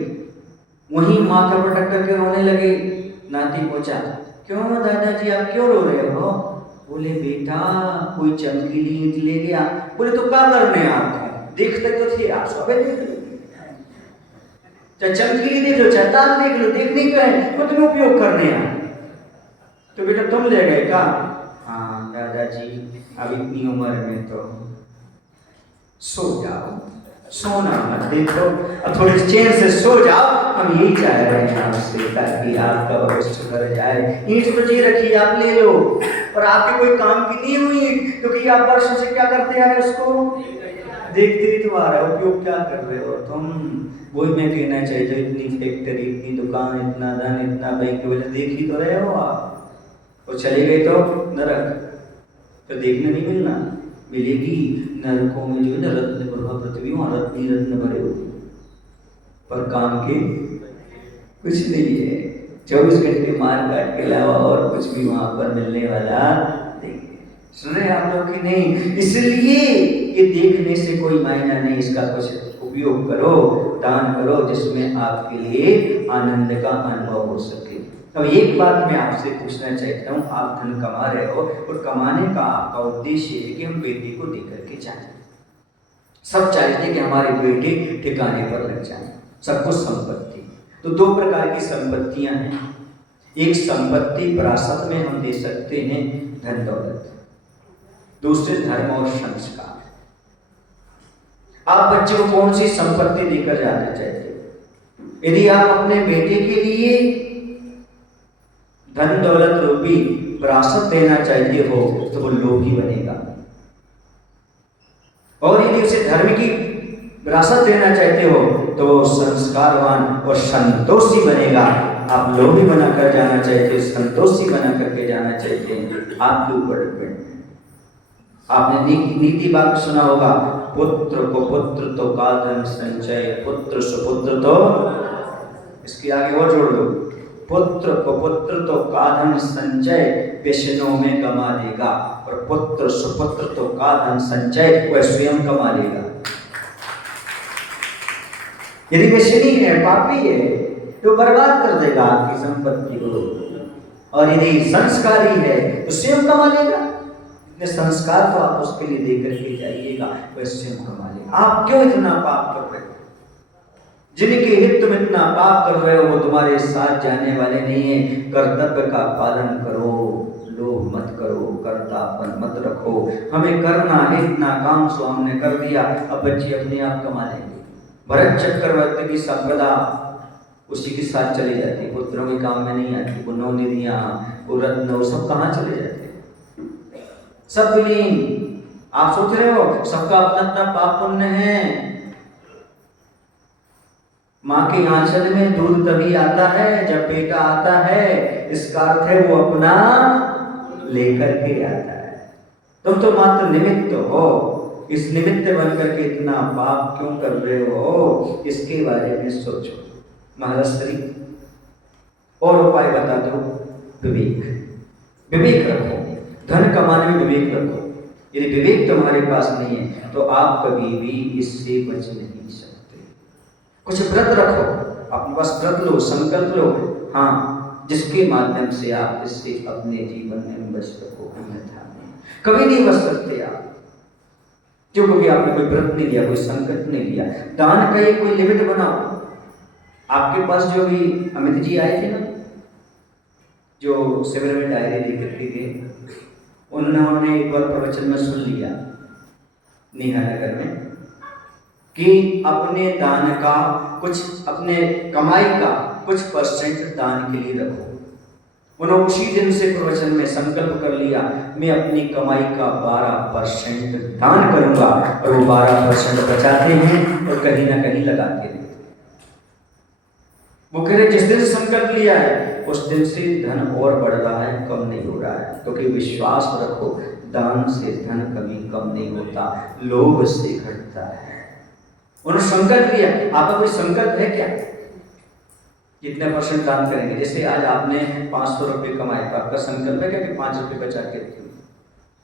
वहीं माथा पटक करके रोने लगे। नाती पूछा, क्यों दादाजी आप क्यों रो रहे हो? बोले बेटा कोई चमकीली ईंट ले गया। बोले तो क्या करने आप, देखते तो थे आप, सब देख लो, चाहे चमकीली देख लो चाहे तार देख लो, देखने का है, खुद में उपयोग करने आए। तो बेटा तुम ले गए क्या? हाँ दादाजी अब इतनी उम्र में तो सो जाओ, सोना मत देखो, अब थोड़ी चैन से सो जाओ, हम यही चाह रहे हैं आपसे, ताकि आपका भविष्य सुधर जाए। ईंट तो जी रखी, आप ले लो, और आपके कोई काम की नहीं हुई, क्योंकि आप वर्षों से क्या करते आ रहे, उसको देखते ही तो आ रहे हो, उपयोग क्या कर रहे हो तुम? वही मैं कहना चाहिए, इतनी फैक्ट्री, इतनी दुकान, इतना धन, इतना बैंक बैलेंस देख ही तो रहे हो आप, और चले गए तो नरक। तो देखने नहीं मिलना, मिलेगी नरकों में जो है ना रत्न प्रभा पृथ्वी, वहां रत्न रत्न भरे होते, पर काम के कुछ नहीं है। 24 घंटे मार काट के अलावा और कुछ भी वहां पर मिलने वाला नहीं। सुन रहे आप लोग कि नहीं? इसलिए ये देखने से कोई मायना नहीं, इसका कुछ उपयोग करो, दान करो, जिसमें आपके लिए आनंद का अनुभव हो सके। अब एक बात मैं आपसे पूछना चाहता हूँ, आप धन कमा रहे हो और कमाने का आपका उद्देश्य है कि हम बेटे को देकर के जाएं। सब चाहते हैं कि हमारे बेटे ठिकाने पर लग जाएं, सब कुछ संपत्ति। तो दो प्रकार की संपत्तियां हैं। एक संपत्ति विरासत में हम दे सकते हैं, धन दौलत, दूसरे धर्म और संस्कार। आप बच्चे को कौन सी संपत्ति देकर जाना चाहते हो? यदि आप अपने बेटे के लिए धन दौलत रूपी विरासत देना चाहते हो तो वो लोभी बनेगा, और यदि उसे धर्म की विरासत देना चाहते हो तो वो संस्कारवान और संतोषी बनेगा। आप लोभी बनाकर जाना चाहते, संतोषी बना करके जाना चाहते हैं, आपके ऊपर डिपेंड। आपने नीति वाक्य सुना होगा, पुत्र को पुत्र तो का धन संचय, पुत्र सुपुत्र तो, इसके आगे वो जोड़ दो, पुत्र को पुत्र तो का धन संचय व्यसनों में कमा देगा, और पुत्र सुपुत्र तो का धन संचय वह स्वयं कमा लेगा। यदि व्यसनी है, पापी है, तो बर्बाद कर देगा आपकी संपत्ति को, और यदि संस्कारी है तो स्वयं कमा लेगा। इतने संस्कार तो आप उसके लिए देकर के जाइएगा, वह स्वयं कमा लेगा। आप क्यों इतना पाप कर रहे हो? जिनके हित तुम इतना पाप कर रहे हो वो तुम्हारे साथ जाने वाले नहीं है। कर्तव्य का पालन करो, लोभ मत करो, कर्तापन मत रखो। हमें करना है इतना काम, सो हमने कर दिया, अब बच्चे अपने आप कमा लेंगे। भरत चक्रवर्ती की संपदा उसी के साथ चले जाती, पुत्रों के काम में नहीं आती। वो नौ निधियां, वो रत्न, वो सब कहाँ चले जाते? सब विलीन। आप सोच रहे हो सबका अपना अपना पाप पुण्य है। माँ के आंचल में दूध तभी आता है जब बेटा आता है, इसका अर्थ है वो अपना लेकर के आता है। तुम तो मात्र निमित्त हो, इस निमित्त बनकर के इतना पाप क्यों कर रहे हो, इसके बारे में सोचो। महाराज श्री और उपाय बता दो। विवेक, विवेक रखो, धन कमाने में विवेक रखो। यदि विवेक तुम्हारे पास नहीं है तो आप कभी भी इससे बच नहीं सकते। कुछ व्रत रखो, अपने पास व्रत लो, संकल्प लो, हाँ, जिसके माध्यम से आप इससे अपने जीवन में बच सको। अन्यथा कभी नहीं बच सकते आप, क्योंकि आपने कोई व्रत नहीं लिया, कोई संकल्प नहीं लिया। दान का एक कोई लिमिट बनाओ। आपके पास जो भी अमित जी आए थे ना, जो शिविर में डायरी लेकर के गए, उन्होंने एक बार प्रवचन में सुन लिया नेहा नगर में कि अपने दान का कुछ, अपने कमाई का कुछ परसेंट दान के लिए रखो। उन्होंने उसी दिन से प्रवचन में संकल्प कर लिया, मैं अपनी कमाई का 12% दान करूंगा, और वो 12% बचाते हैं और कहीं ना कहीं लगाते हैं। वो कह रहे जिस दिन संकल्प लिया है उस दिन से धन और बढ़ रहा है, कम नहीं हो रहा है। क्योंकि विश्वास रखो, दान से धन कभी कम नहीं होता, लोभ से घटता है। उन्होंने संकल्प लिया। आपका कोई संकल्प है क्या? कितने परसेंट दान करेंगे? जैसे आज आपने 500 रुपये कमाए तो आपका संकल्प है क्या कि 5 रुपये बचा के रखें?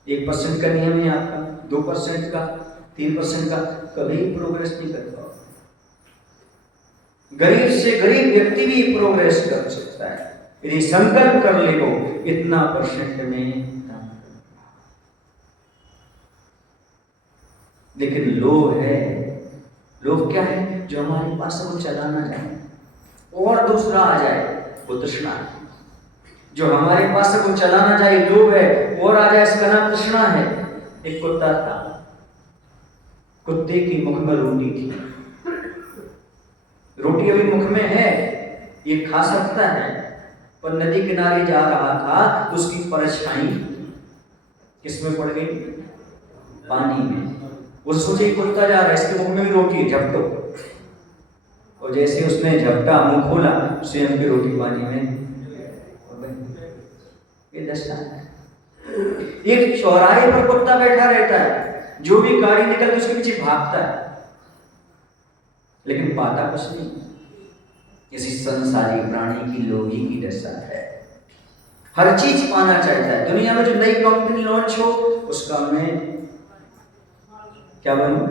1% का नियम है आपका, 2% का, 3% का, कभी प्रोग्रेस नहीं कर पाओ। गरीब से गरीब व्यक्ति भी प्रोग्रेस कर सकता है यदि संकल्प कर ले वो इतना परसेंट में। लेकिन लोभ है, लोभ क्या है? जो हमारे पास वो चलाना जाए और दूसरा आ जाए, वो तृष्णा है। जो हमारे पास वो चलाना जाए, लोभ है, और आ जाए, इसका नाम तृष्णा है। एक कुत्ता था, कुत्ते की मुख में रोटी थी, रोटी अभी मुख में है, ये खा सकता है, पर नदी किनारे जा रहा था तो उसकी परछाई किसमें पड़ गई? पानी में। वो सोचे कुत्ता जा रहा है, इसके मुख में भी रोटी है, झपटो। और जैसे उसने झपटा, मुंह खोला, स्वयं की रोटी पानी में। ये दशा है। एक चौराहे पर कुत्ता बैठा रहता है, जो भी गाड़ी निकलती उसके पीछे भागता है, लेकिन पाता कुछ नहीं। इसी संसारी प्राणी की लोभी की दशा है, हर चीज पाना चाहता है। दुनिया में जो नई कंपनी लॉन्च हो उसका मैं क्या बनूं,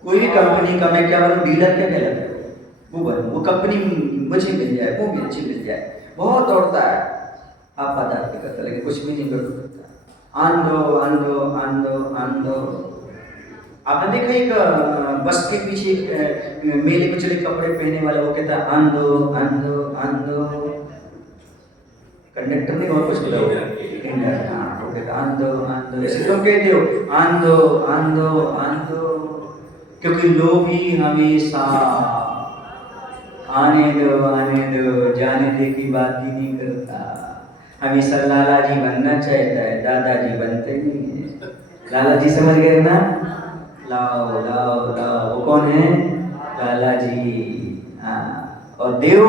कोई भी कंपनी का मैं क्या बनूं, डीलर क्या कहलाता है, वो बनूं, वो कंपनी मुझे मिल जाए, वो मुझे मिल जाए। बहुत दौड़ता है, आप बात आपके करता, लेकिन कुछ भी नहीं कर सकता। आंधो आंधो आंधो आंधो। आपने देखा एक बस के पीछे मेले में चले कपड़े पहने वाला, वो कहता है आंधो आंधो आंधो। कंडक्टर नहीं और कुछ बोला, वो कहता आंधो आंधो। ऐसे क्यों कहते हो आंधो आंधो आंधो? क्योंकि लोभी हमेशा आने दो जाने दे की बात ही नहीं करता। हमेशा लाला जी बनना चाहता है, दादाजी बनते नहीं है। लाला जी समझ गए ना, लाओ लाओ लाओ, वो कौन है, लाला जी। हाँ, और देव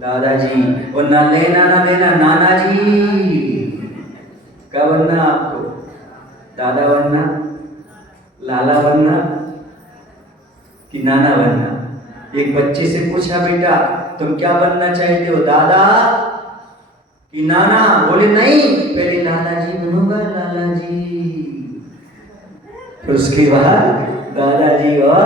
दादाजी, और ना लेना नाना जी। क्या बनना आपको, दादा बनना, लाला बनना कि नाना बनना? एक बच्चे से पूछा, बेटा तुम क्या बनना चाहते हो, दादा कि नाना? बोले नहीं, पहले लाला जी बनूंगा, लाला जी, फिर उसके बाद दादाजी और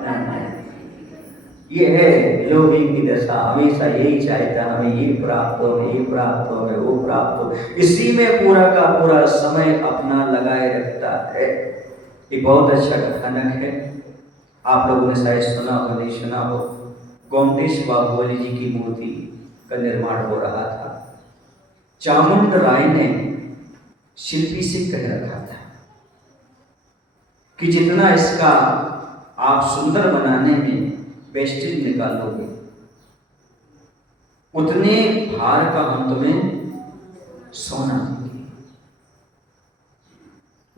नाना जी। ये है लोभी की दशा, हमेशा यही चाहता हमें ये प्राप्त हो, ये प्राप्त हो, हमें वो प्राप्त हो। इसी में पूरा का पूरा समय अपना लगाए रखता है। ये बहुत अच्छा कथानक है, आप लोगों ने शायद सुना हो, नहीं सुना हो। गोमटेश बाहुबली जी की मूर्ति का निर्माण हो रहा था। चामुंड राय ने शिल्पी से कह रखा था कि जितना इसका आप सुंदर बनाने में वेस्टेज निकालोगे, उतने भार का हम तुम्हें सोना देंगे।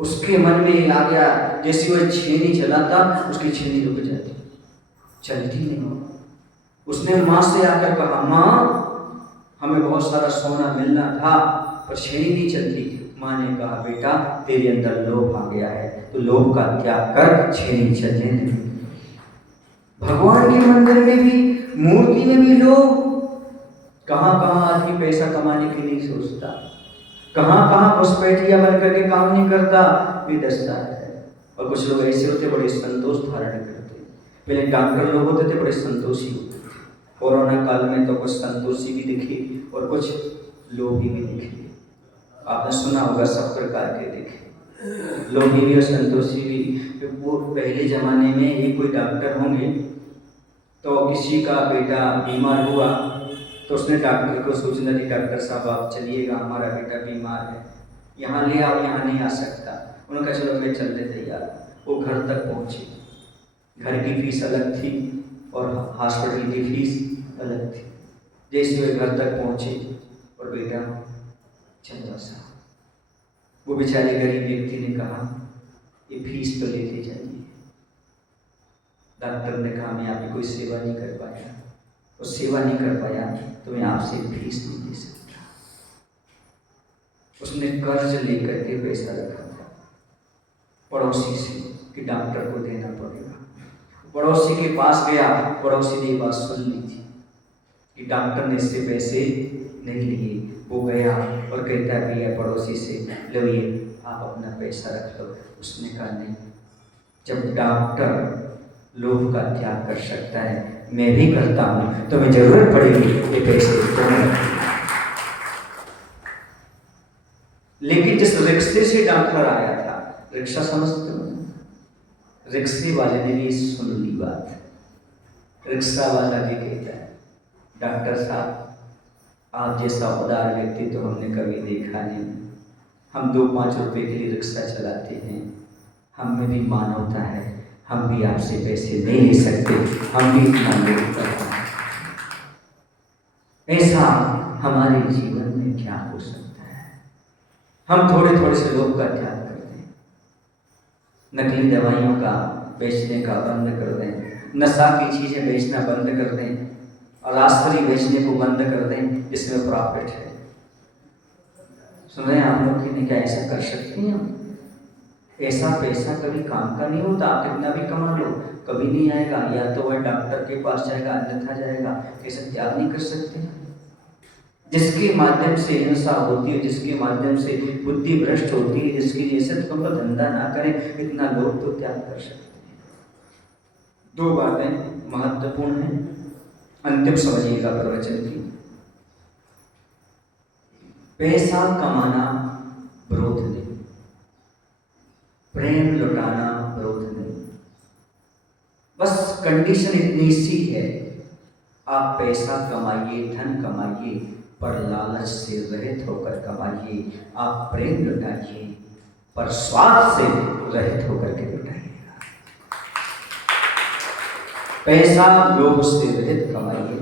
उसके मन में आ गया, जैसे वह छेनी चलाता, उसकी छेनी रुक जाती, चलती नहीं। उसने माँ से आकर कहा, माँ हमें बहुत सारा सोना मिलना था पर छेनी नहीं चलती। माँ ने कहा, बेटा तेरे अंदर लोभ आ गया है, तो लोभ का त्याग कर, छेनी चलने दे। भगवान के मंदिर में भी, मूर्ति में भी लोग, कहाँ कहाँ आदमी पैसा कमाने के लिए सोचता, कहाँ कहाँ घुसपैठिया बन करके काम नहीं करता, भी दसता है। और कुछ लोग ऐसे होते बड़े संतोष धारण करते। पहले डॉक्टर लोग होते थे बड़े संतोषी होते थे, कोरोना काल में तो कुछ संतोषी भी दिखे और कुछ लोभी भी दिखे। आपने सुना होगा सब प्रकार के देखे, लोभी भी और संतोषी भी। वो पहले जमाने में ये कोई डॉक्टर होंगे तो किसी का बेटा बीमार हुआ तो उसने डॉक्टर को सूचना दी, डॉक्टर साहब आप चलिएगा, हमारा बेटा बीमार है, यहाँ ले आओ, यहाँ नहीं आ सकता। उन्होंने कहा चलो मैं चलने तैयार। वो घर तक पहुँचे, घर की फीस अलग थी और हॉस्पिटल की फीस अलग थी। जैसे वे घर तक पहुँचे और बेटा चल जाओ साहब, वो बेचारे गरीब व्यक्ति ने कहा ये फीस तो लेते जाइए। डॉक्टर ने कहा मैं आपकी कोई सेवा नहीं कर पाया, और सेवा नहीं कर पाया तो मैं आपसे फीस नहीं दे सकता। उसने कर्ज लेकर के पैसा रखा था पड़ोसी से कि डॉक्टर को देना पड़ेगा। पड़ोसी के पास गया, पड़ोसी ने बात सुन ली थी कि डॉक्टर ने इससे पैसे नहीं लिए। वो गया और कहता है भैया पड़ोसी से, लो ये आप अपना पैसा रख लो। उसने कहा नहीं, जब डॉक्टर लोभ का त्याग कर सकता है, मैं भी करता हूँ, तो मैं जरूरत पड़ेगी ये पैसे तो। लेकिन जिस रिक्शे से डॉक्टर आया था, रिक्शा समझते हो, रिक्शे वाले ने भी सुन ली बात। रिक्शा वाला भी कहता है डॉक्टर साहब आप जैसा उदार व्यक्ति तो हमने कभी देखा नहीं। हम 2-5 रुपए के लिए रिक्शा चलाते हैं, हम में भी मानवता है, हम भी आपसे पैसे नहीं ले सकते, हम भी इतना लोभ करते हैं। ऐसा हमारे जीवन में क्या हो सकता है? हम थोड़े थोड़े से लोभ का त्याग कर दें, नकली दवाइयों का बेचने का बंद कर दें, नशा की चीज़ें बेचना बंद कर दें, और राष्ट्रीय बेचने को बंद कर दें, इसमें प्रॉफिट है। सुन रहे हैं आप लोग कि नहीं? क्या ऐसा कर सकते हैं हम? ऐसा पैसा कभी काम का नहीं होता। आप कितना भी कमा लो कभी नहीं आएगा। या तो वह डॉक्टर के पास जाएगा अन्यथा जाएगा। ऐसा त्याग नहीं कर सकते। जिसके माध्यम से हिंसा होती है, जिसके माध्यम से बुद्धि भ्रष्ट होती है, जिसकी जैसे तो हम धंधा ना करें, इतना लोग तो त्याग कर सकते हैं। दो बातें महत्वपूर्ण हैं, अंतिम समझिएगा प्रवचन की। पैसा कमाना विरोध नहीं, प्रेम लुटाना विरोध नहीं। बस कंडीशन इतनी सी है, आप पैसा कमाइए, धन कमाइए, पर लालच से रहित होकर कमाइए। आप प्रेम लुटाइए, पर स्वार्थ से रहित होकर के लुटाइएगा। पैसा लोभ से रहित कमाइए,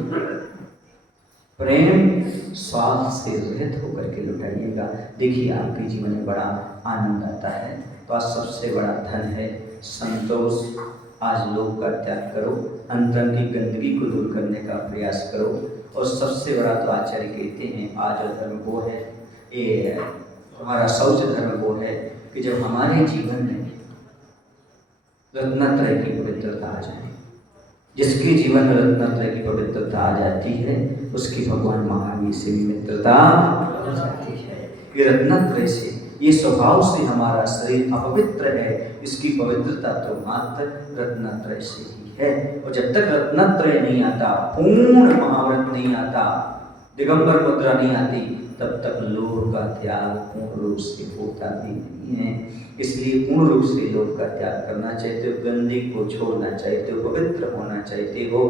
प्रेम स्वार्थ से रहित होकर के लुटाइएगा। देखिए आपके जीवन में बड़ा आनंद आता है। तो आज सबसे बड़ा धन है संतोष। आज लोभ का त्याग करो, अंतरंग की गंदगी को दूर करने का प्रयास करो। और सबसे बड़ा तो आचार्य कहते हैं आज धर्म वो है, ये हमारा शौच धर्म वो है कि जब हमारे जीवन में रत्नत्रय की पवित्रता आ जाए। जिसके जीवन में रत्नत्रय की पवित्रता आ जाती है उसकी भगवान महावीर से भी मित्रता हो जाती है। ये रत्नत्रय से, ये स्वभाव से हमारा शरीर अपवित्र है, इसकी पवित्रता तो मात्र रत्नत्रय से ही है। और जब तक रत्नत्रय नहीं आता, पूर्ण महाव्रत नहीं आता, दिगंबर मुद्रा नहीं आती, तब तक लोभ का त्याग पूर्ण रूप से होता भी नहीं है। इसलिए पूर्ण रूप से लोभ का त्याग करना चाहते हो, गंदगी को छोड़ना चाहते हो, पवित्र होना चाहते हो,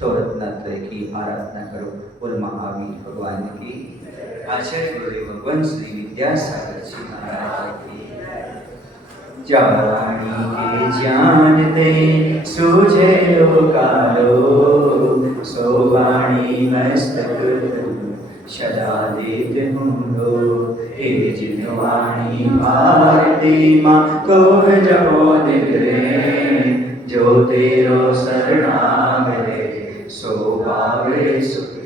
तो रत्नत्रय की आराधना करो। बोल महावीर भगवान की, आचार्य गुरुदेव भगवान श्री विद्यासागर जी महाराज की। जावाणी के जानते सूझे लोकालो, सोवाणी मस्तक सदा देते हुंडो। हे जिनवाणी भारती माँ को जबो निगरे, जो तेरो शरणागरे सो पावे सुख